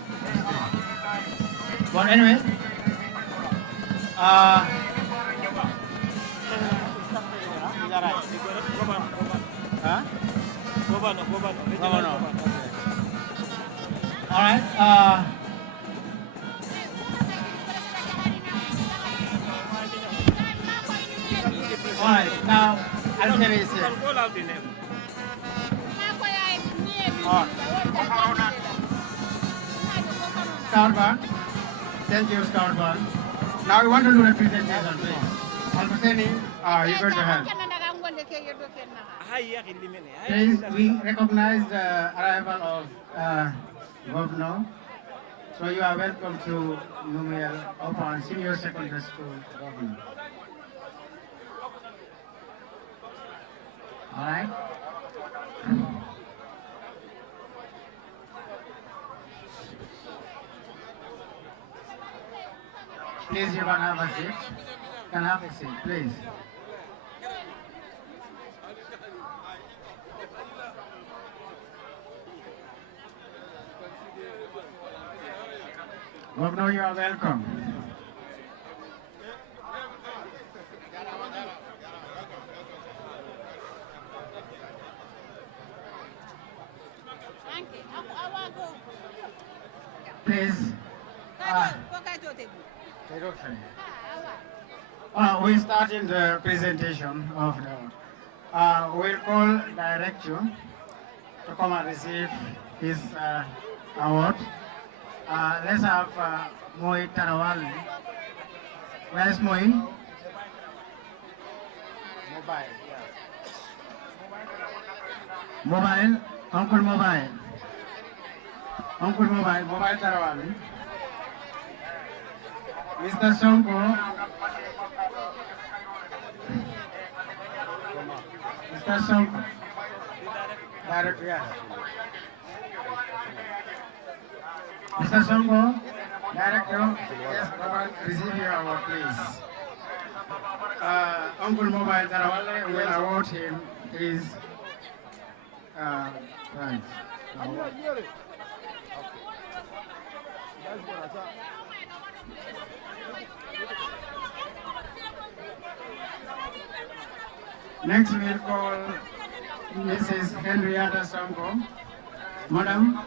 But anyway, huh? All right. All right. Now, I'll tell you this. Scoutburn. Thank you, Scoutburn. Now we want to do a presentation, please. Al-Husseini, you're going to help. Please, we recognize the arrival of Governor. So you are welcome to NUMUYEL Open Senior Secondary School, Governor. All right. Please, you can have a seat. Can have a seat, please. Governor, you are welcome. Please. We're starting the presentation of the. We'll call Director to come and receive his award. Let's have Moi Tarawali. Where's Moi? Mobile. Mobile. Uncle Mobile. Uncle Mobile. Mobile Tarawali. Mr. Sonko. Mr. Sonko. Director. Mr. Sonko, Director, yes, receive your award, please. Uncle Mobile Tarawale will award him his prize. Next we'll call Mrs. Henrietta Sonko. Madam.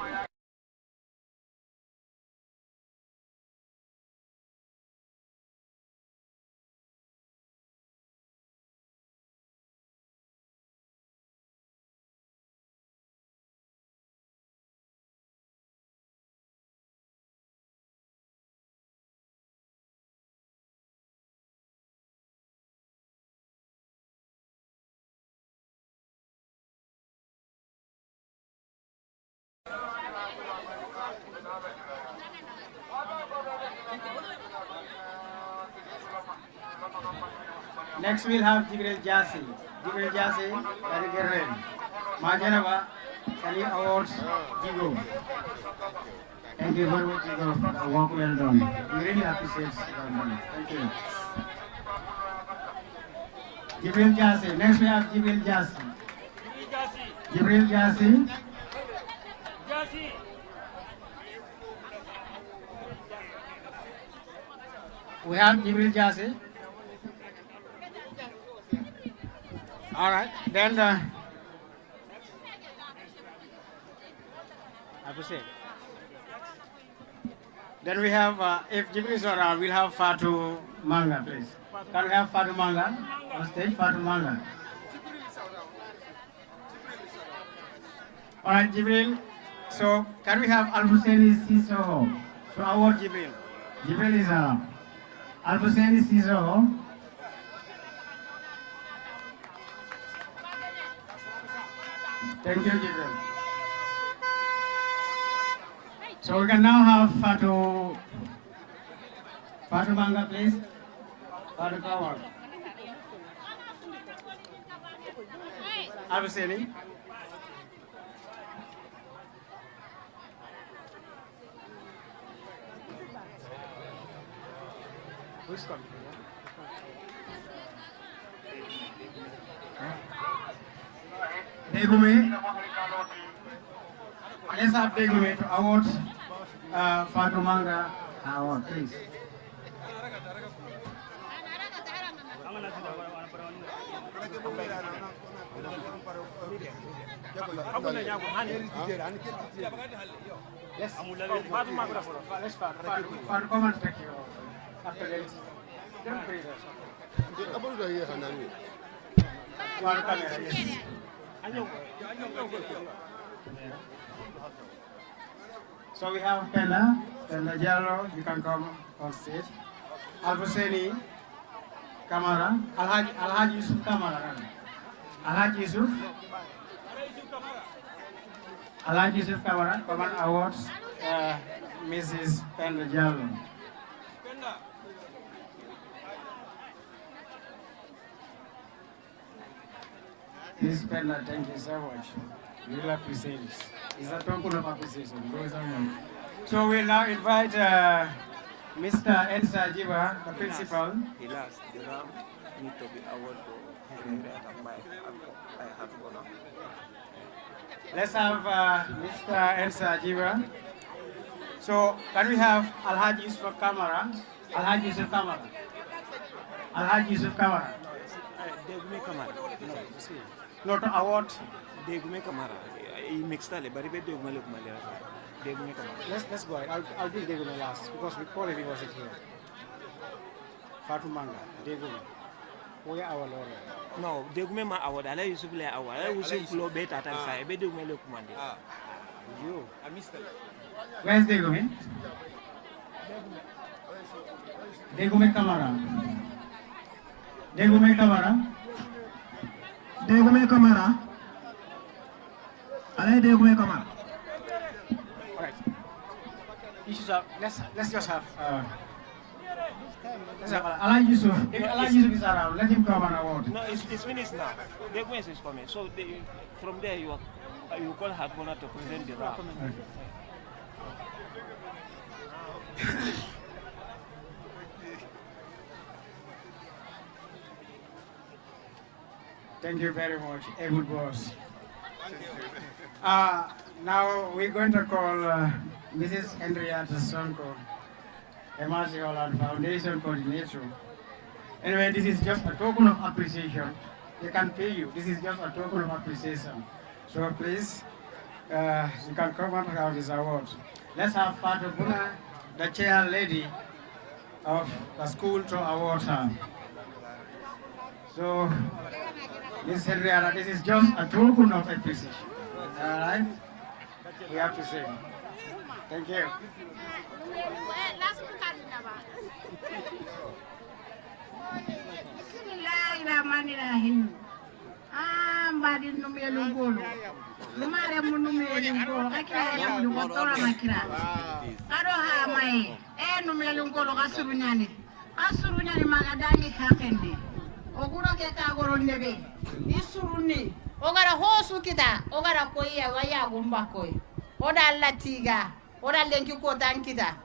Next we'll have Jibril Jasi. Jibril Jasi, Majanawa, can you award Jigo? Thank you very much for the work well done. We really appreciate it. Thank you. Jibril Jassi. Next we have Jibril Jassi. Jibril Jassi. We have Jibril Jassi. All right, then I have to say. Then we have, if Jibril is around, we'll have Fatu Manga, please. Can we have Fatu Manga on stage? Fatu Manga. All right, Jibril. So, can we have Al Husseini Sisoho to award Jibril? Jibril is around. Al Husseini Sisoho. Thank you, Jibril. So we can now have Fatu Manga, please. Fatu Kawal. Al Husseini. Who's coming? Degume. Let's have Degume to award Fatu Manga award, please. Yes. Let's Fatu come and take you after this. Don't breathe us. So we have Penda Jallo, you can come on stage. Al Husseini Kamara, Alhaji Yusuf Kamara. Alhaji Yusuf Kamara, Common Awards, Mrs. Penda Jallo. Miss Penda, thank you so much. We really appreciate it. It's a token of appreciation. So we'll now invite Mr. Ensa Jiba, the principal. Need to be awarded. Let's have Mr. Ensa Jiba. So can we have Alhaji Yusuf Kamara? Alhaji Yusuf Kamara. Alhaji Yusuf Kamara. No, to award. Let's go ahead. I'll bring Degume last because we call it he wasn't here. Fatu Manga, Degume. We are our Lord. No, Degume ma award. I used to play award. I used to flow better at times. I bet Degume look Monday. You. Where's Degume? Degume Kamara. Degume Kamara. Degume Kamara. Allez, Degume Kamara. All right. Issues up. Let's just have. Let's have Alhaji Yusuf. If Alhaji Yusuf is around, let him come and award. No, it's finished now. Degume is coming. So from there you call Hadmona to present the rap. Thank you very much, a good boss. Now we're going to call Mrs. Henrietta Sonko, Emergency Holland Foundation Coordinator. Anyway, this is just a token of appreciation. They can pay you. This is just a token of appreciation. So please, you can come and have this award. Let's have Fatu Buna, the chair lady of the school, to award her. So, Ms. Henrietta, this is just a token of appreciation. All right? We have to say. Thank you. Bismillahirrahmanirrahim. Mbadi NUMUYEL ngolo. Lumare mu NUMUYEL ngolo kakira ya mu kotora makira. Ado ha mai. NUMUYEL ngolo kasurunyani. Kasurunyani magadani kakende. Ogura ke kagoro nebe. Isuruni. Ogara hosu kita. Ogara koya waya gumba koy. Oda latiga. ora lenki ko tankita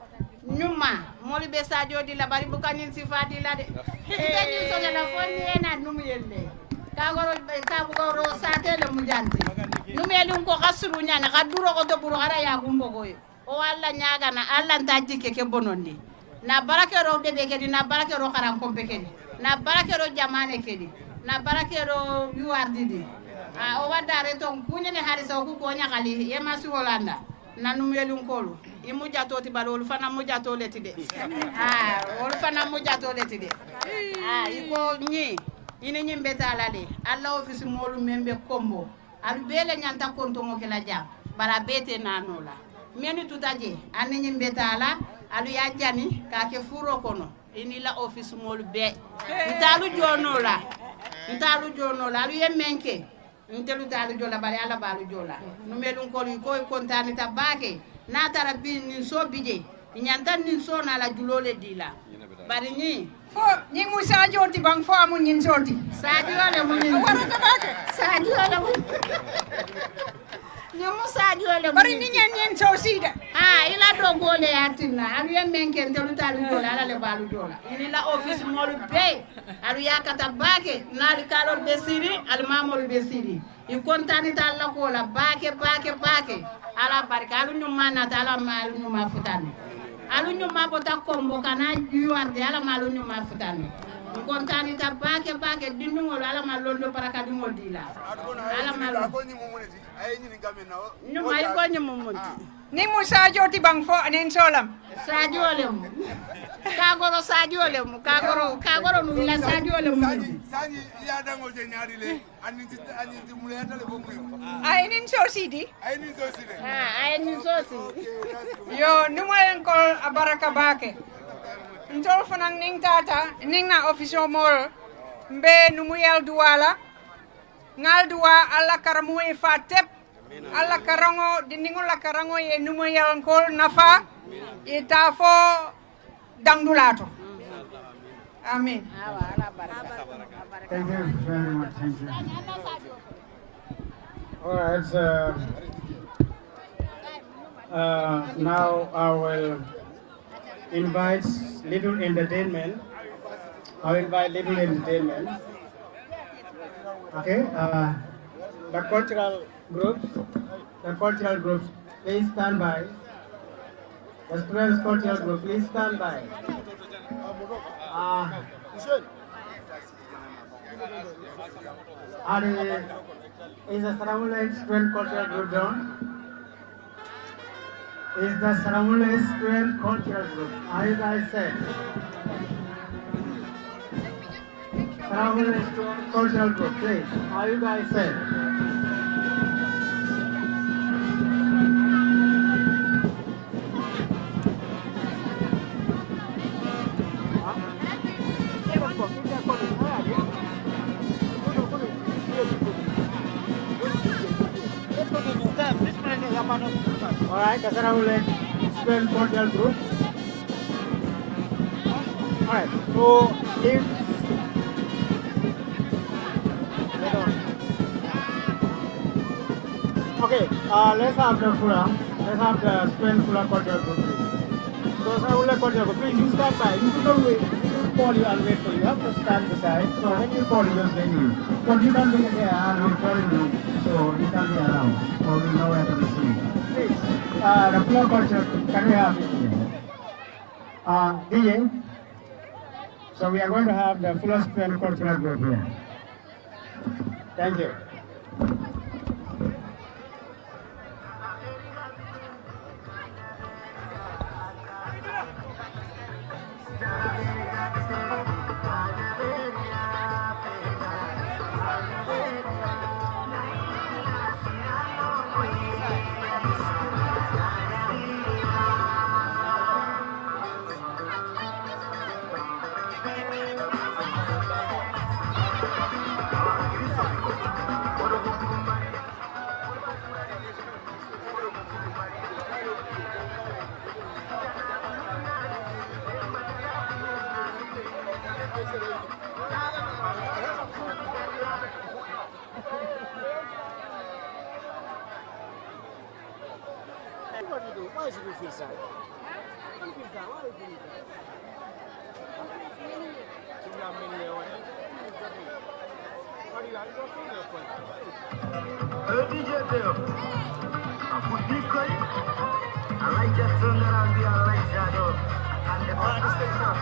nyuma moli be sadio di la bari bukanin sifati la de ni so la fonni na numuyelle ka goro sate le mujanti numuyelle ko kasuru nyana ka duro ko to buru ara ya gumbo goyo o alla nyaga na alla ntaji keke bonondi na barakero de be kedi na barakero karan kombe kedi na barakero jamane kedi na barakero yuardidi o wadare to kunyene harisa ko ko nyakali e masu holanda na numuyelle kolu imuja toti balo ulfana muja to leti de ulfana muja to leti de iko nyi ine nyimbe talale alla office molu membe kombo alu bele nyanta konto mo kala jam bara bete nanola meni tutaje ane nyimbe tala alu ya jani ka ke furo kono ini la office molu be italu jonola alu yemenke ntelu talu jola bari ala balu jola numelu ko kontani tabake na tara bin nin so bije nyanta nin so na la julole dila bari ni fo ni musa joti bang fo amun nin soti sadio le mun wara ka bake sadio le mun ni musa jole bari ni nyen so sida ila do gole yatina alu yemenke ntelu talu jola ala le balu jola ini la office molu be alu yakata bake na li kalor be siri al mamol be siri i kontani talla ko la bake ala barka alu nyuma na tala malu nyuma futani alu nyuma bota kombo kana yuarde ala malu nyuma futani kontani ta bake dinungol ala malondo baraka dingol dila ala malu nyuma iko nyumumunti ni musa joti bang fo nen solam sadio lem kagoro mu la sadio lem sani ya dango je nyaari le ani ti mule ya tale bomu ay nin so sidi ay nin so si yo numoyen ko abaraka bake ntol fanang ning tata ning na officio mol mbe numuyel duwala ngal duwa alla karamu e fatep alla karango dindingo la karango e numuyel ko nafa itafo dangdulato amin Thank you very much. Thank you. All right. Now I will invite little entertainment. Okay. The cultural groups, please stand by. The students' cultural group, please stand by. Is the Saramule student cultural group done? Is the Saramule student cultural group? Are you guys set? Saramule student cultural group, please. Are you guys set? All right, the Saramule student cultural group. All right, so if okay, let's have the student cultural group, please. So Saramule cultural group, please, you stand by. You don't wait. Call you and wait for you. You have to stand beside. So when you call, you just get you. But you can't be there and we're calling you, so you can't be around. So we know where to be seen. Please, the floor culture, can we have it here? DJ. So we are going to have the full student cultural group here. Thank you. Why should you feel sad? Don't feel sad. Why are you feeling sad? I like just turn around the light shadow and the body station.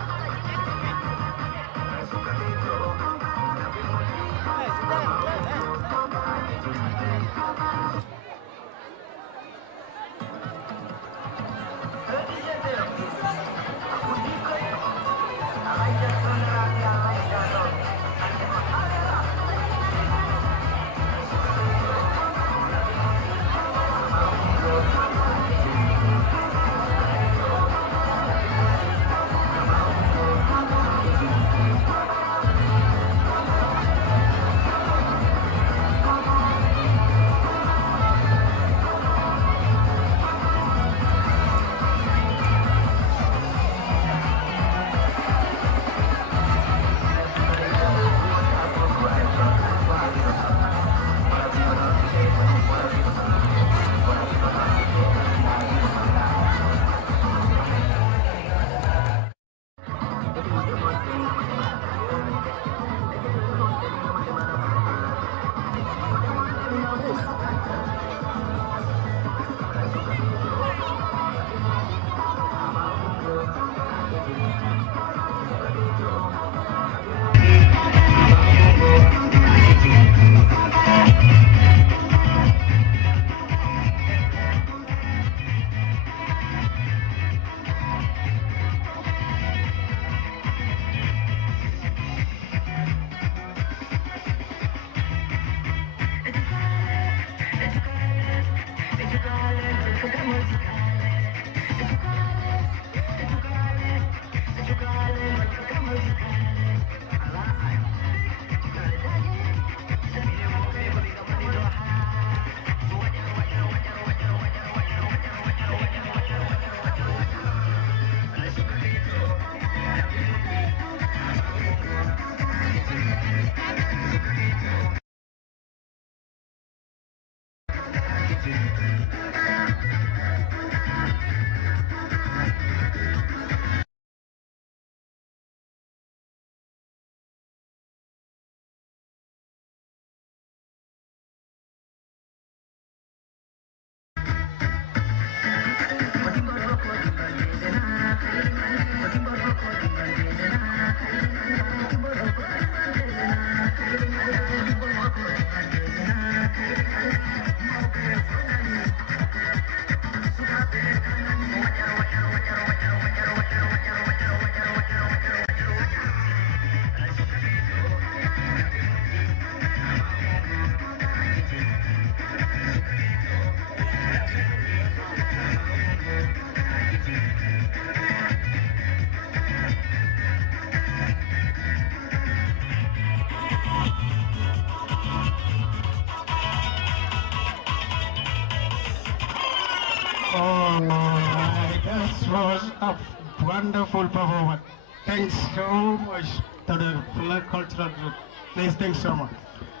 That was a wonderful performance. Thanks so much to the Fulbe Cultural Group. Please, thanks so much.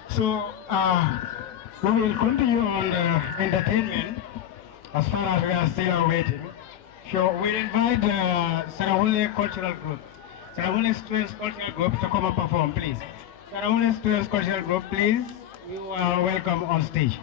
So, we will continue on the entertainment as far as we are still waiting. So, we'll invite the Sarawule Cultural Group, Sarawule Students Cultural Group to come and perform, please. Sarawule Students Cultural Group, please, you are welcome on stage.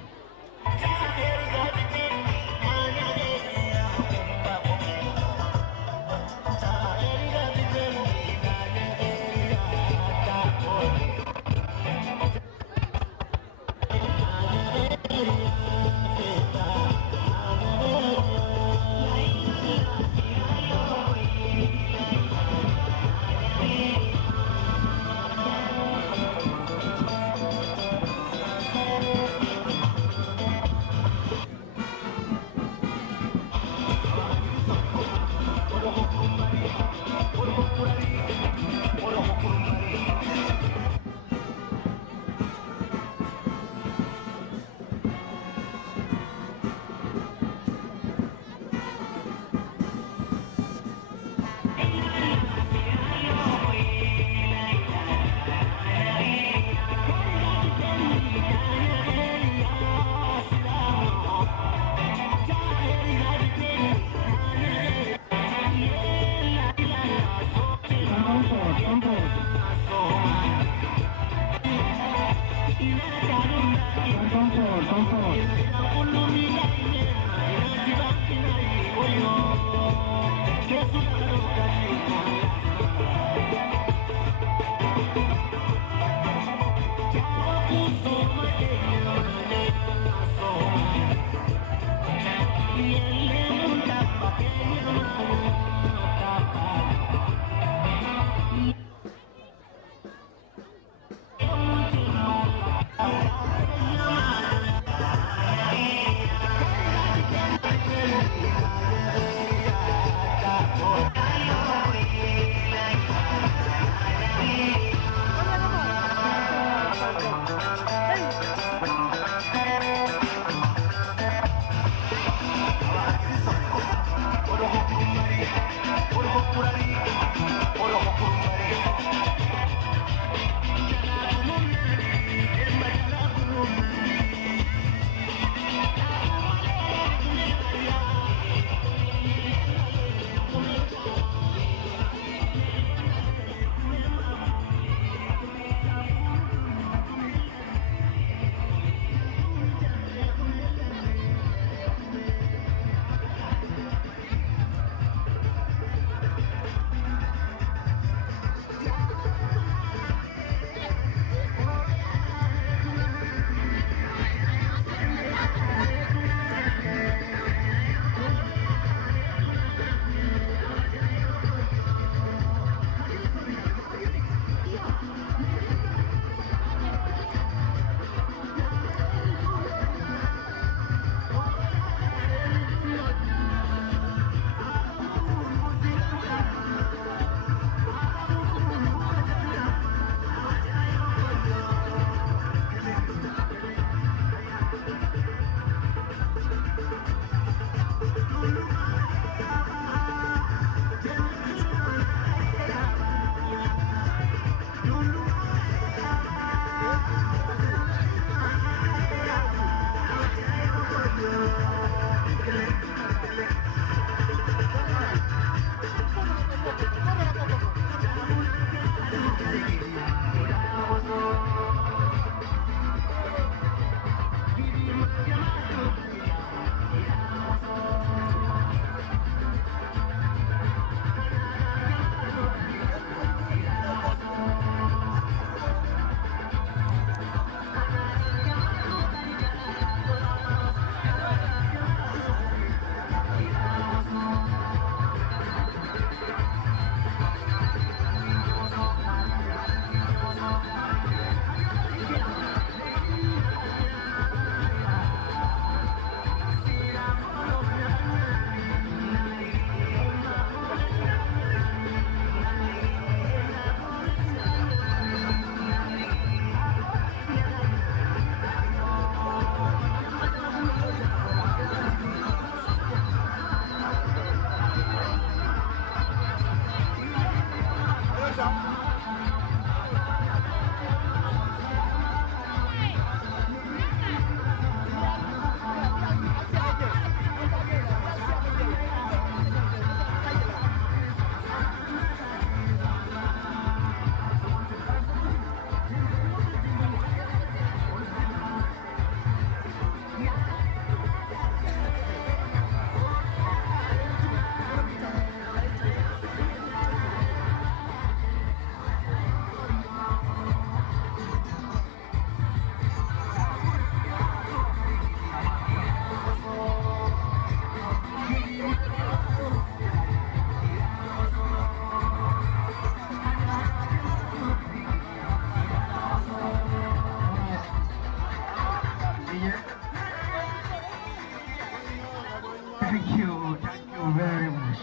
Thank you very much.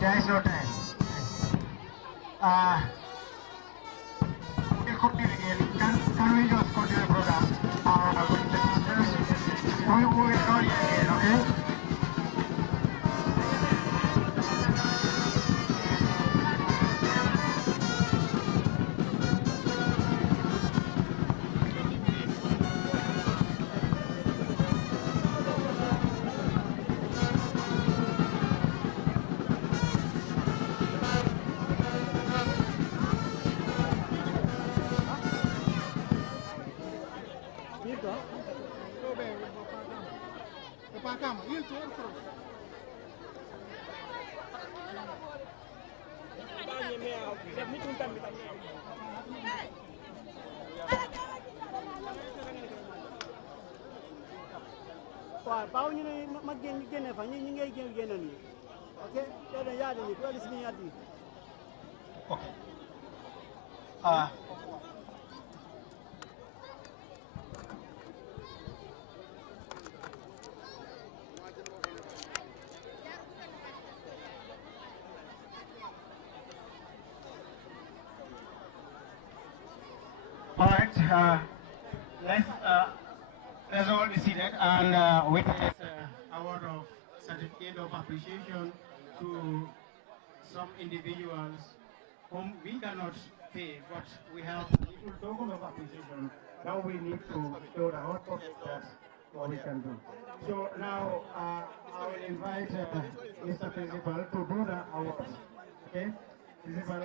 There is no time. We'll continue again. Can we just continue the program? We will call you again, okay? Bawo ñu ne ma génne fa ñi ngay génne nii ok léegi yaa dañuy ko lis ni yati Okay. All right, let's all be seated and witness award of certificate of appreciation to some individuals whom we cannot pay, but we have little token of appreciation. Now we need to show the hot pocket that what we can do. So now I will invite Mr. Principal to do the awards. Okay, Principal.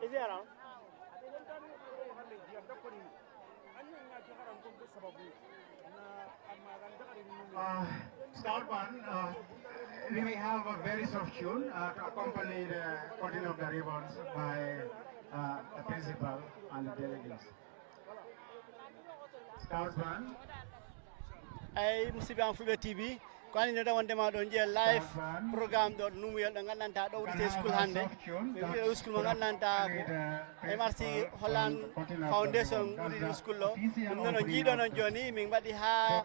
Is it around? Start one. We may have a very soft tune to accompany the cutting of the ribbons by the principal and the delegates. Start one. Ay musibe am Fulbe TV ko ani da wonde ma don je live programme do NUMUYEL do gandanta do wurite school hande be school mo gandanta MRC Holland Foundation wurite school lo dum non jiido non joni min badi ha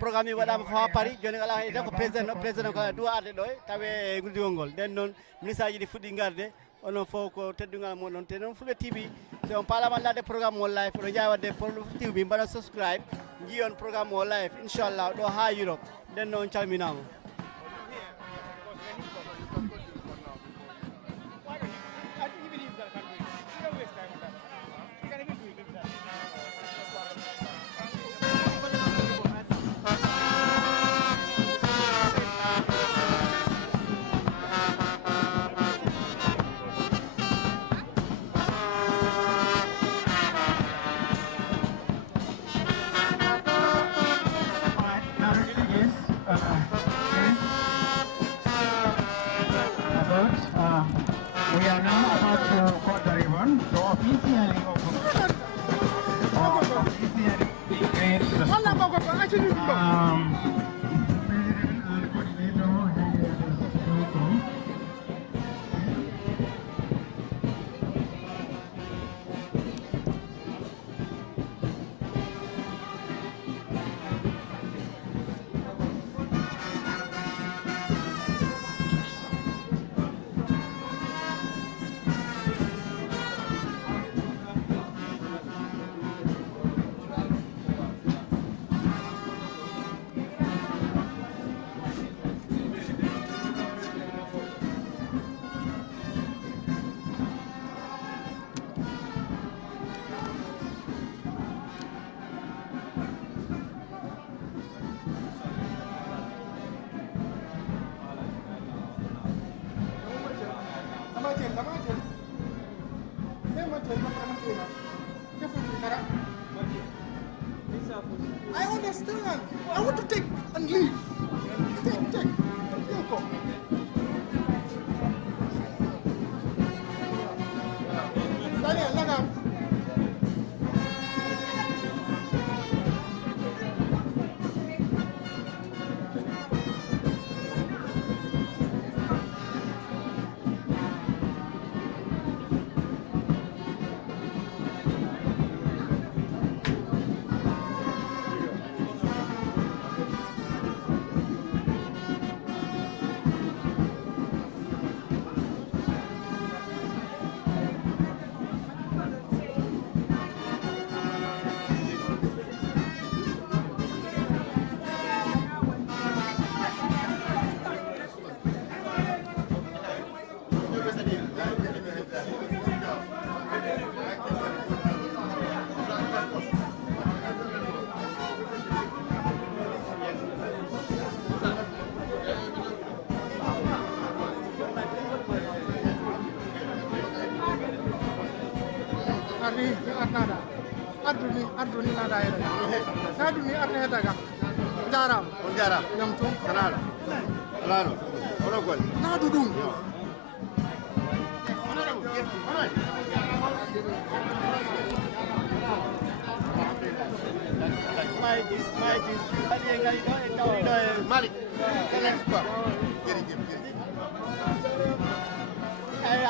programme wadama fa Paris joni ala ida ko président ko do arde do tawe guddigol ngol den non ministre ji fuddi garde onon fof ko teddungal mon non te non Fulbe TV so on parlement la de programme mo live do jawade pour TV bi mbana subscribe ji on programme mo live inshallah do ha Europe den non calminama I understand. I want to take and leave. Take. Go. Daniel, Lagan. Aduni nada ya. Aduni arne daga. Jaram. Jaram. Yang tu. Kenal. Lalu. Orang gol. Nah dudung. Malik.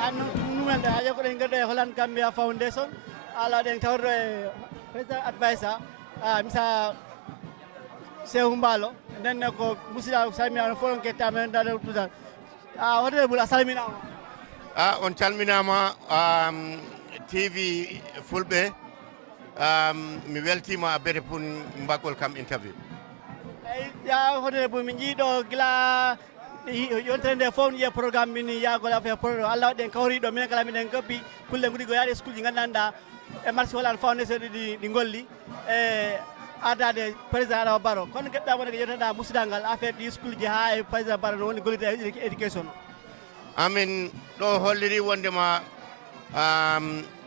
Anu NUMUYEL aja ko ring gede Holland Gambia Foundation ala deng tawre president advisor misa Sehu Mbalo den ko musida sami an fon ke tamen da tuza wadde bula salmina on calminama TV Fulbe mi weltima bere pun mbakol kam interview ya wadde bu mi jido gila yontrende fon ye programme min ya gola fe pro Allah den kawri do min kala min gabbi kulle ngudi go yaade school ngandanda e marsi Holland Foundation di golli e adade président Adama Barrow kono gedda wona yotanda musidangal affaire di school ji ha e président Barrow woni gollita education amin do holliri wondema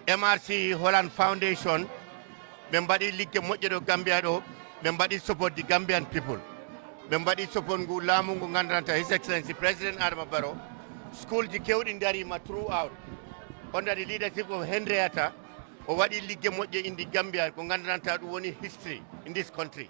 MRC Holland Foundation be mbadi ligge mojje do Gambia do be mbadi support di Gambian people be mbadi support ngu laamu ngu ngandanta His Excellency President Adama Barrow school ji kewdi darima throughout under the leadership of Henrietta o wadi ligge mojje indi Gambia ko ngandanta dum woni history in this country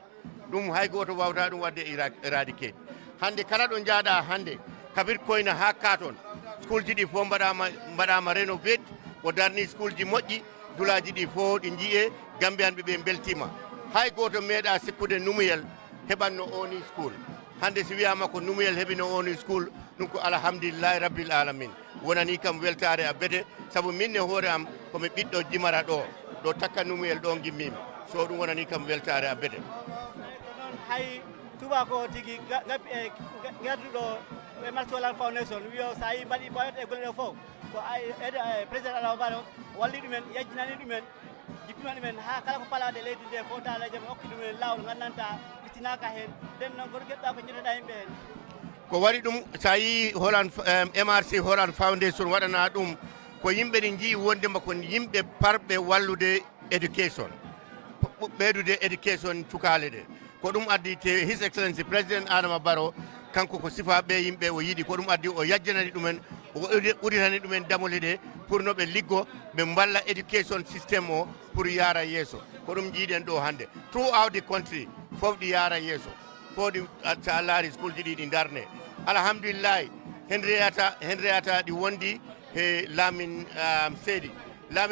dum hay goto wawta dum wadde eradicate hande kala do jaada hande kabir koyna ha katon school ji di fo mbadama renovate o darni school ji mojji dulaji di fo di ji'e Gambian be beltima hay goto meeda sikkude NUMUYEL hebanno oni school hande si wiyama ko NUMUYEL hebino oni school dum ko alhamdulillah rabbil alamin wonani kam weltare abede sabu minne hoore am ko mi biddo jimara do takka NUMUYEL do gimmimi so dum wonani kam weltare abede hay tuba ko tigi gaddudo e marsi Holland Foundation wiyo sayi badi boyot e golle fo ko ay president Adama Barrow walli dumen yajjinani dumen jippimani men ha kala ko palade leydi de fo taala jam hokki dumen lawol ngandanta bitinaka hen den non gor gedda ko nyetta yimbe hen ko wari dum sayi Holland MRC Holland Foundation wadana dum ko yimbe ni ji wonde makko yimbe parbe wallude education bedude education cukale de ko dum addi te His Excellency President Adama Barrow kanko ko sifa be yimbe o yidi ko dum addi o yajjanani dumen o uditani dumen damole de pour no ɓe liggo ɓe mballa education system o pour yara yeeso ko ɗum jiiɗen ɗo hannde throughout the country fof ɗi yara yeeso fof sa laari school ji ɗi ɗi darne alhamdulillahi hen reyata ɗi wondi he laamin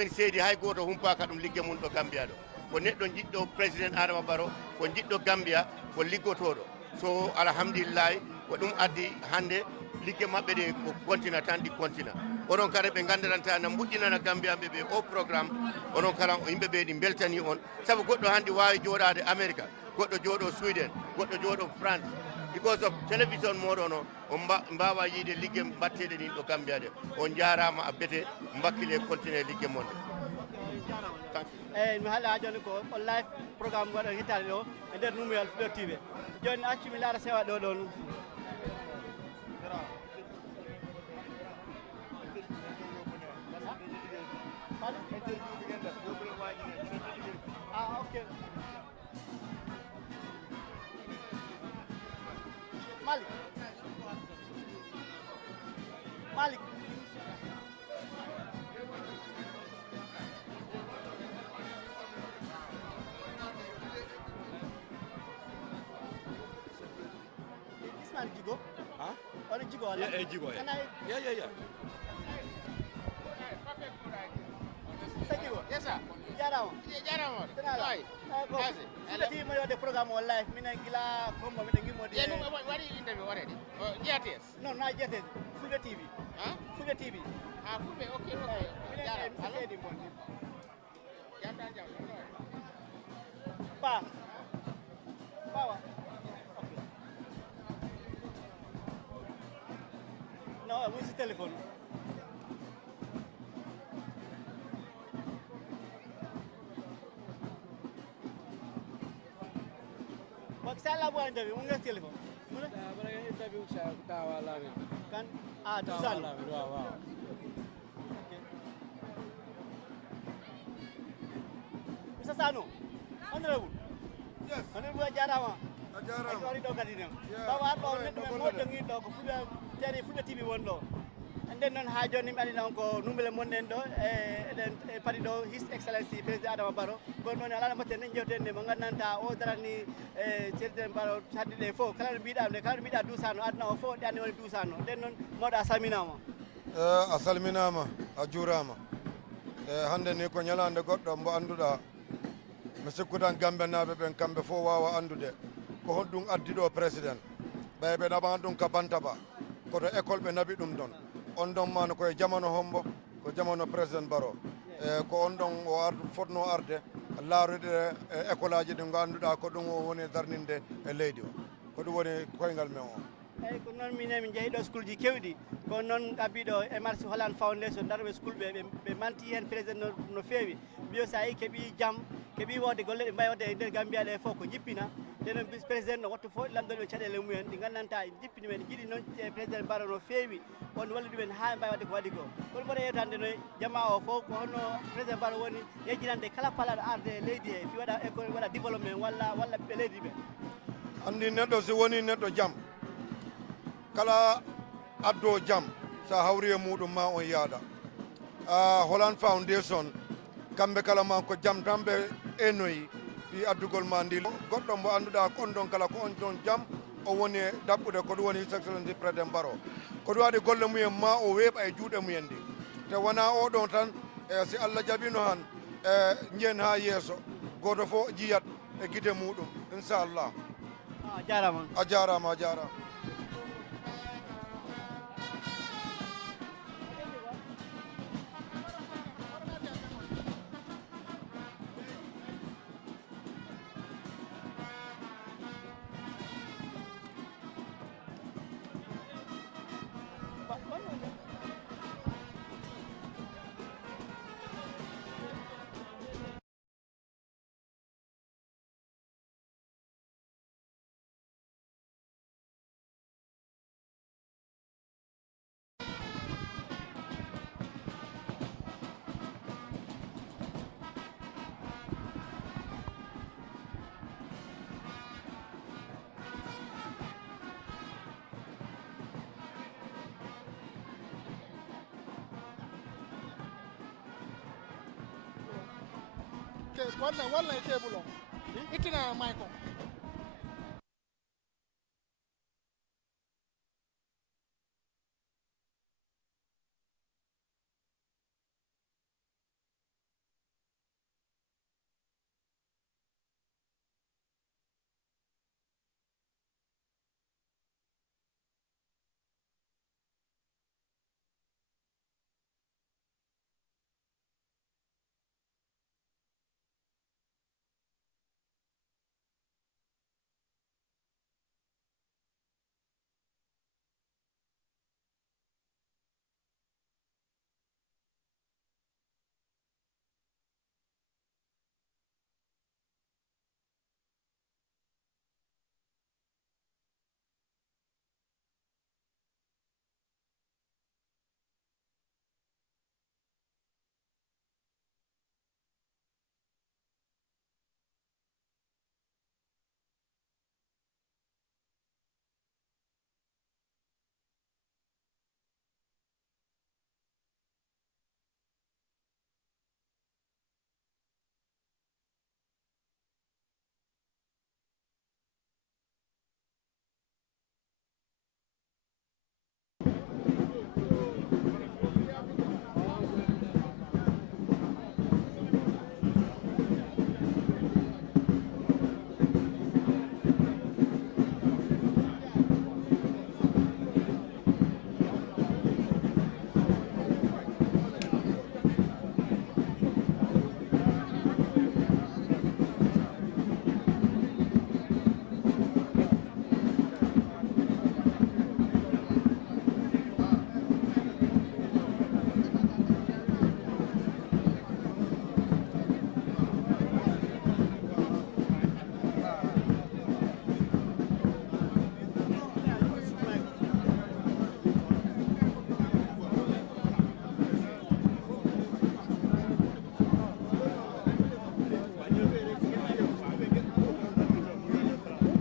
seedi hay goto humpaka ɗum ligge mum ɗo Gambia ɗo ko neɗɗo jiɗɗo président Adama Barrow ko jiɗɗo Gambia ko liggotoɗo so alhamdulillahi ko ɗum addi hannde ligge maɓɓe ɗe ko continue tan ɗi continue onon kadi ɓe gandiranta no mbuɗɗinana Gambiaɓe ɓe o programme onon kala yimɓeɓe ɗi beltani on saabu goɗɗo hannde wawi jooɗade America goɗɗo jooɗo Sweden goɗɗo jooɗo France because of télévision moɗon o on mbawa yiide ligge mbatteɗe ɗin ɗo Gambia ɗe on jarama a beete mbakkile continue ligge mon mi haala joni ko on live programme waɗo hittade ɗo e nder NUMUYEL Fulbe TV joni accu mi laara sewa ɗo ɗon Malik Ismail Jigo Huh? Or Jigo Yeah, Jigo. Yeah. Yes, sir. Jaramo. Why? Fulbe TV mo yode programme o live minen gila kombo minen gimodi. Yeah, no, what is interview already? GTS? No, not GTS. Fulbe TV. Huh? Fulbe TV. Fulbe, okay. Hello? Pa. Power. Okay. No, where's the telephone? Saya buat interview, mungkin telepon. Mana? Mereka interview saya tahu lah kan? Tusan. Wow. Okay. Bisa sanu? Honorable. Yes. Honorable Ajarama. Ajarama. Aku hari dok kadina. Bawa apa? Mau dengi dok. Fulbe TV wondo. And then non hajo ni mali na ko numele monendo den pari do His Excellency President Adama Barrow ko non ala maten ne jewtende mo ngannanta o darani President Barrow hadde fo kala biida dusano adna o fo dani woni dusano den non moda salminama a salminama a juurama hande ni ko nyalande goddo mbo anduda mi sikkutan Gambe naabe ben kambe fo wawa andude ko hoddum addi do president ɓe naɓan ɗum ka bantaba koto école ɓe nabi ɗum ɗon on ɗon mano koye jamano hombo ko jamano président Barrow ko on ɗon o fotno arde laarude école aji ɗi ganduɗa ko ɗum o woni darninde e leydi o ko ɗum woni koyngal men o eyyi ko noon minen min jeehi ɗo school ji kewɗi ko noon ɗaɓɓiɗo MRC Holland Foundation darɓe school ɓe manti hen président no feewi mbiyo sa yi keeɓi jaam keeɓi wodde golle ɗe mbawi wadde e nder Gambia ɗe fof ko jippina nden président no wattu fof lamdoɗe caɗele mumen ɗi gandanta jippini men jiiɗi noon président Barrow no feewi on walli ɗumen ha mbawi wadde ko waɗi ko kono mboɗo yewtande no jama o fof ko honno président Barrow woni yejjinande kala palaɗo arde e leydi he fi waɗa école waɗa développement walla ɓiɓɓe leydi ɓe andi neɗɗo si woni neɗɗo jaam kala addo jaam sa hawri e muɗum ma on yaada Holland Foundation kamɓe kala ma ko jaam tan ɓe enoyi fi addugol ma ndi goɗɗo mbo annduɗa ko on ɗon kala ko on ɗon jaam o woni ɗaɓɓude ko ɗum woni His Excellency Président Barrow ko ɗum waɗi golle mumen ma o weeɓa e juuɗe mumen ndi te wona oɗon tan si Allah jaɓino han jeen ha yeeso goto fof jiyat e guite muɗum inchallah a jarama wala table itina Michael.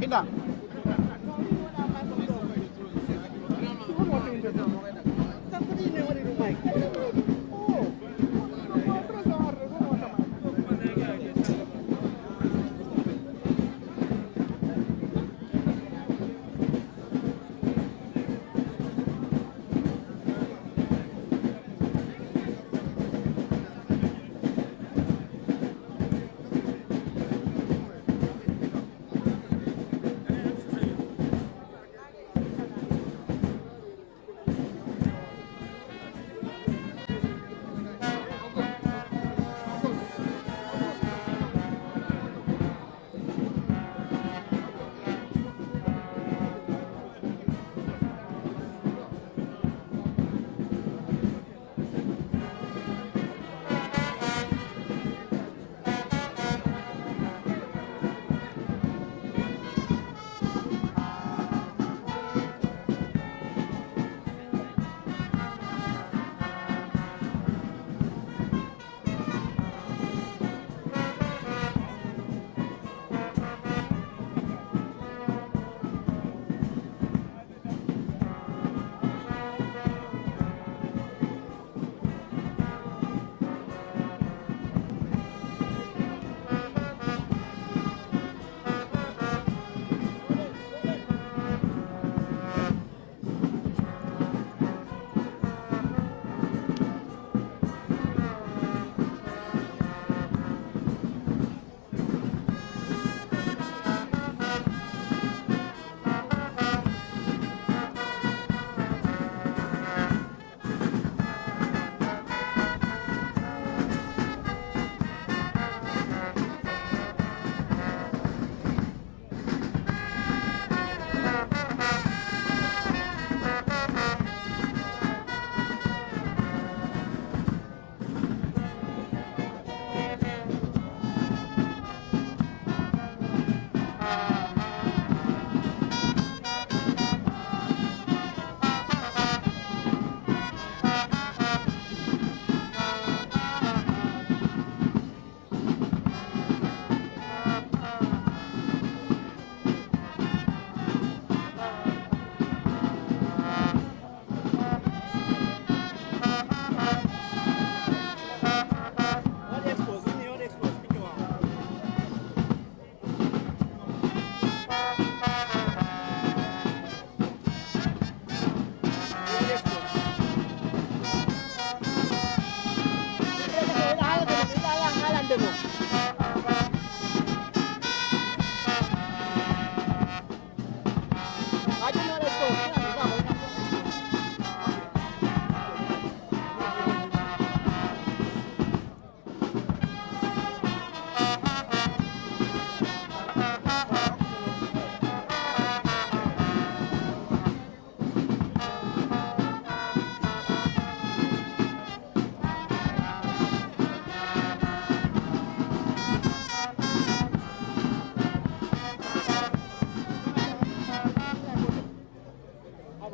Indah.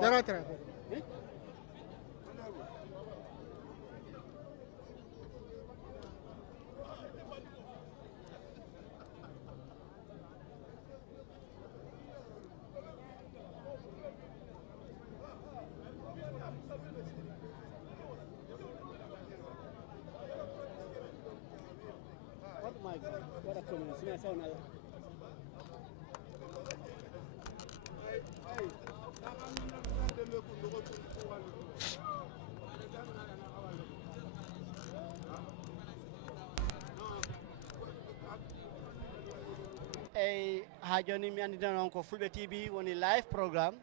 Tara. Ha joni mi andina non ko Fulbe TV woni live programme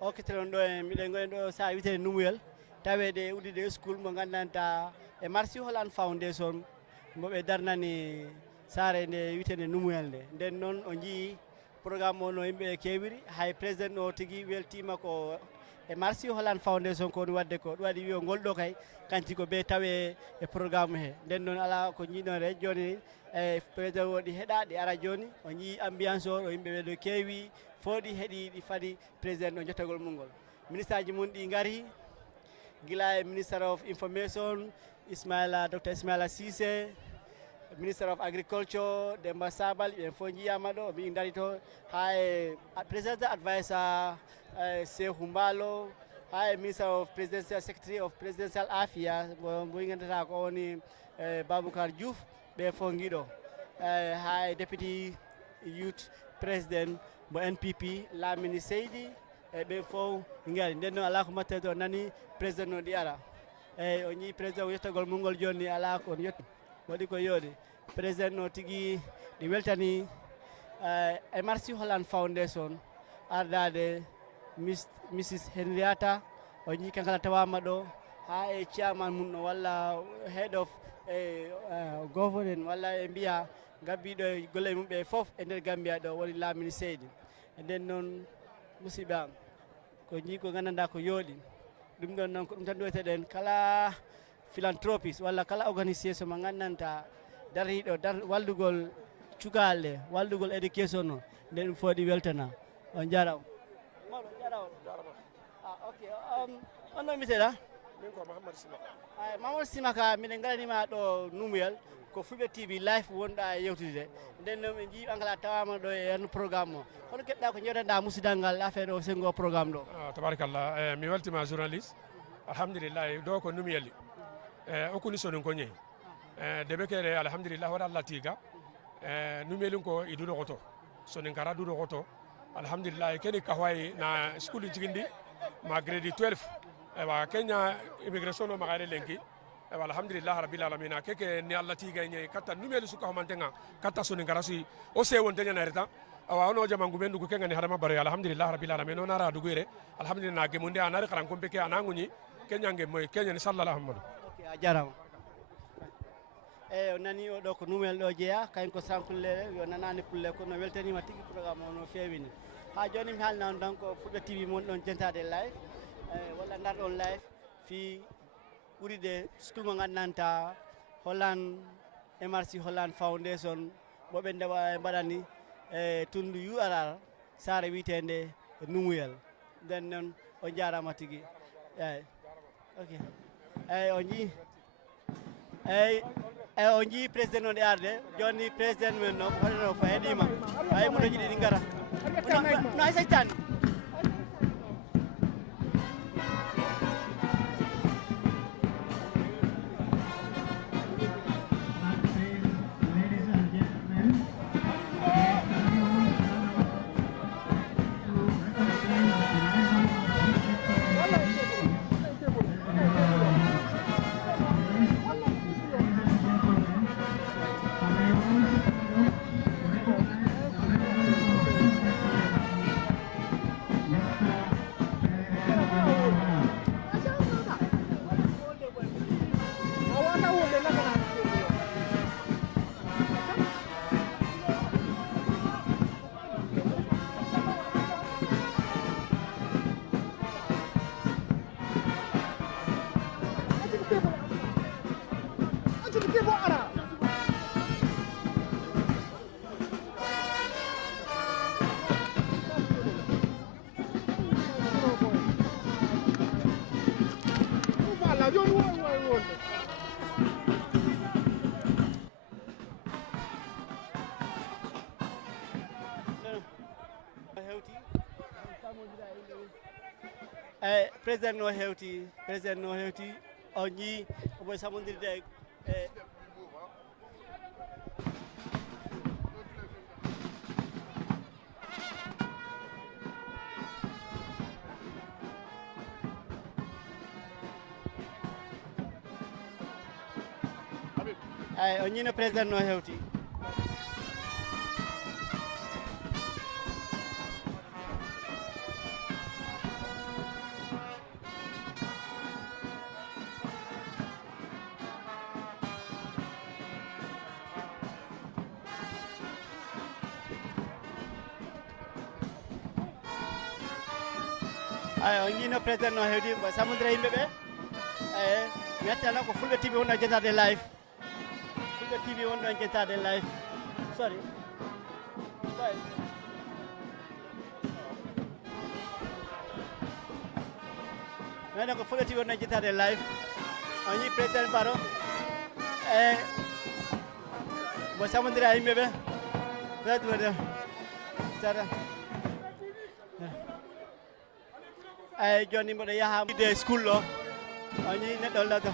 o ketron do e miɗen goyen ɗo sa witete NUMUYEL tawede uddide school mo gandanta e Marcy Holland Foundation moɓe darnani saare nde witede NUMUYEL nde nden noon o jii programme o no yimɓe kewiri hay président o tigui weltima ko e Marcy Holland Foundation ko woni wadde ko ɗum waɗi wi o golɗo kay kanti ko ɓe tawe e programme he nden noon ala ko jiiɗon joni e président o ɗi heɗa ɗi ara joni o jii ambiance o ɗo yimɓe ɓe ɗo keewi fooɗi heeɗi ɗi fadi président o jottogol mum ngol ministre aji mum ɗi gari gila e minister of information Dr Ismaila Cissé minister of agriculture Demba Sabal ɓen fof jiyama ɗo min dari to ha e presidential advisor Sehu Mbalo ha e minister of presidential secretary of presidential affairs mo gandata ko woni Baboucar Diouf ɓe fof giɗo ha e deputy youth president mo NPP Lamini Seydi e ɓe fof gari nden noon ala ko mattede o nani président o ɗi ara eyyi o ñii président o yettogol mungol joni ala ko yetti waɗi ko yoode président o tigui ɗi weltani e Marcy Holland Foundation ardade Mrs Henrietta o ñii kankala tawama ɗo ha e chairman mum no walla head of government walla e mbiya gabbiɗo e golle mumɓe foof e nder Gambia ɗo woni Lamini Seydi e nden noon musidɓe am ko jii ko gandanɗa ko yooɗi ɗum ɗon noon ko ɗum tan ɗoyteɗen kala philanthropiste walla kala organisation mo gandanta dariɗo wallugol cukalɗe wallugol éducation o nden ɗum fof ɗi weltana on jaraw on ɗo miteɗa min ko Mahamadou Simaka Mamadou Simaka miɗen gaɗanima ɗo NUMUYEL ko Fulbe TV live wonɗa e yewtude nden noon ɓe jii ankala tawama ɗo e yerno programme o hono keɓɗa ko jewtanɗa musidal ngal affaire o sengo programme ɗo tabarakallah mi weltima journaliste alhamdulillah ɗo ko NUMUYEL okuni sonin ko ñeyi deɓe kere alhamdulillah waɗa Allah tiga NUMUYEL ko i duɗo koto sonin kara duɗo koto alhamdulillah keni kahwayi na school jigindi ma grade 12 ewa Kenya immigration o magare lenki ewa alhamdulillah rabbil alamin keke ni Allah tiga ñeyi katta NUMUYEL suka homantenga katta sonin kara si o se wonte ñana reta awa ono jamangu men dugu kenga ni hadama baro alhamdulillah rabbil alamin no nara dugu ire alhamdulillah gemunde anari karan kompe ke ananguñi Kenya nge moy Kenya ni sallallahu alaihi wasallam a jarama o nani o ɗo ko NUMUYEL ɗo jeeya kayen ko sankulle yo nanani pulle kono weltanima tigui programme o no fewini ha joni mi haalnano tan ko Fulbe TV mon ɗon jentade live walla darɗon live fi ɓuuride school mo gandanta Holland Marcy Holland Foundation ɓoɓe ndewa mbaɗani e tundu URR saare witende NUMUYEL nden noon o jarama tigui eyyi ok eyyi o jii eyyi o jii président o ɗe arde joni président men no hoɗeno fo heeɗima ay motoji ɗi gara no hay saytani President no hewti on ñi omo samondirde on ñi no president no hewti on ñi no president no hewti mo samondira yimɓe ɓe mi attana ko Fulbe TV wonno jettade live Fulbe TV wonno jettade live sorry nene ko Fulbe TV wonno jettade live on ñi président Baro mo samondira yimɓe ɓe ɓeɗude tara joni mboɗo yaha de school ɗo on ñi neɗɗo lato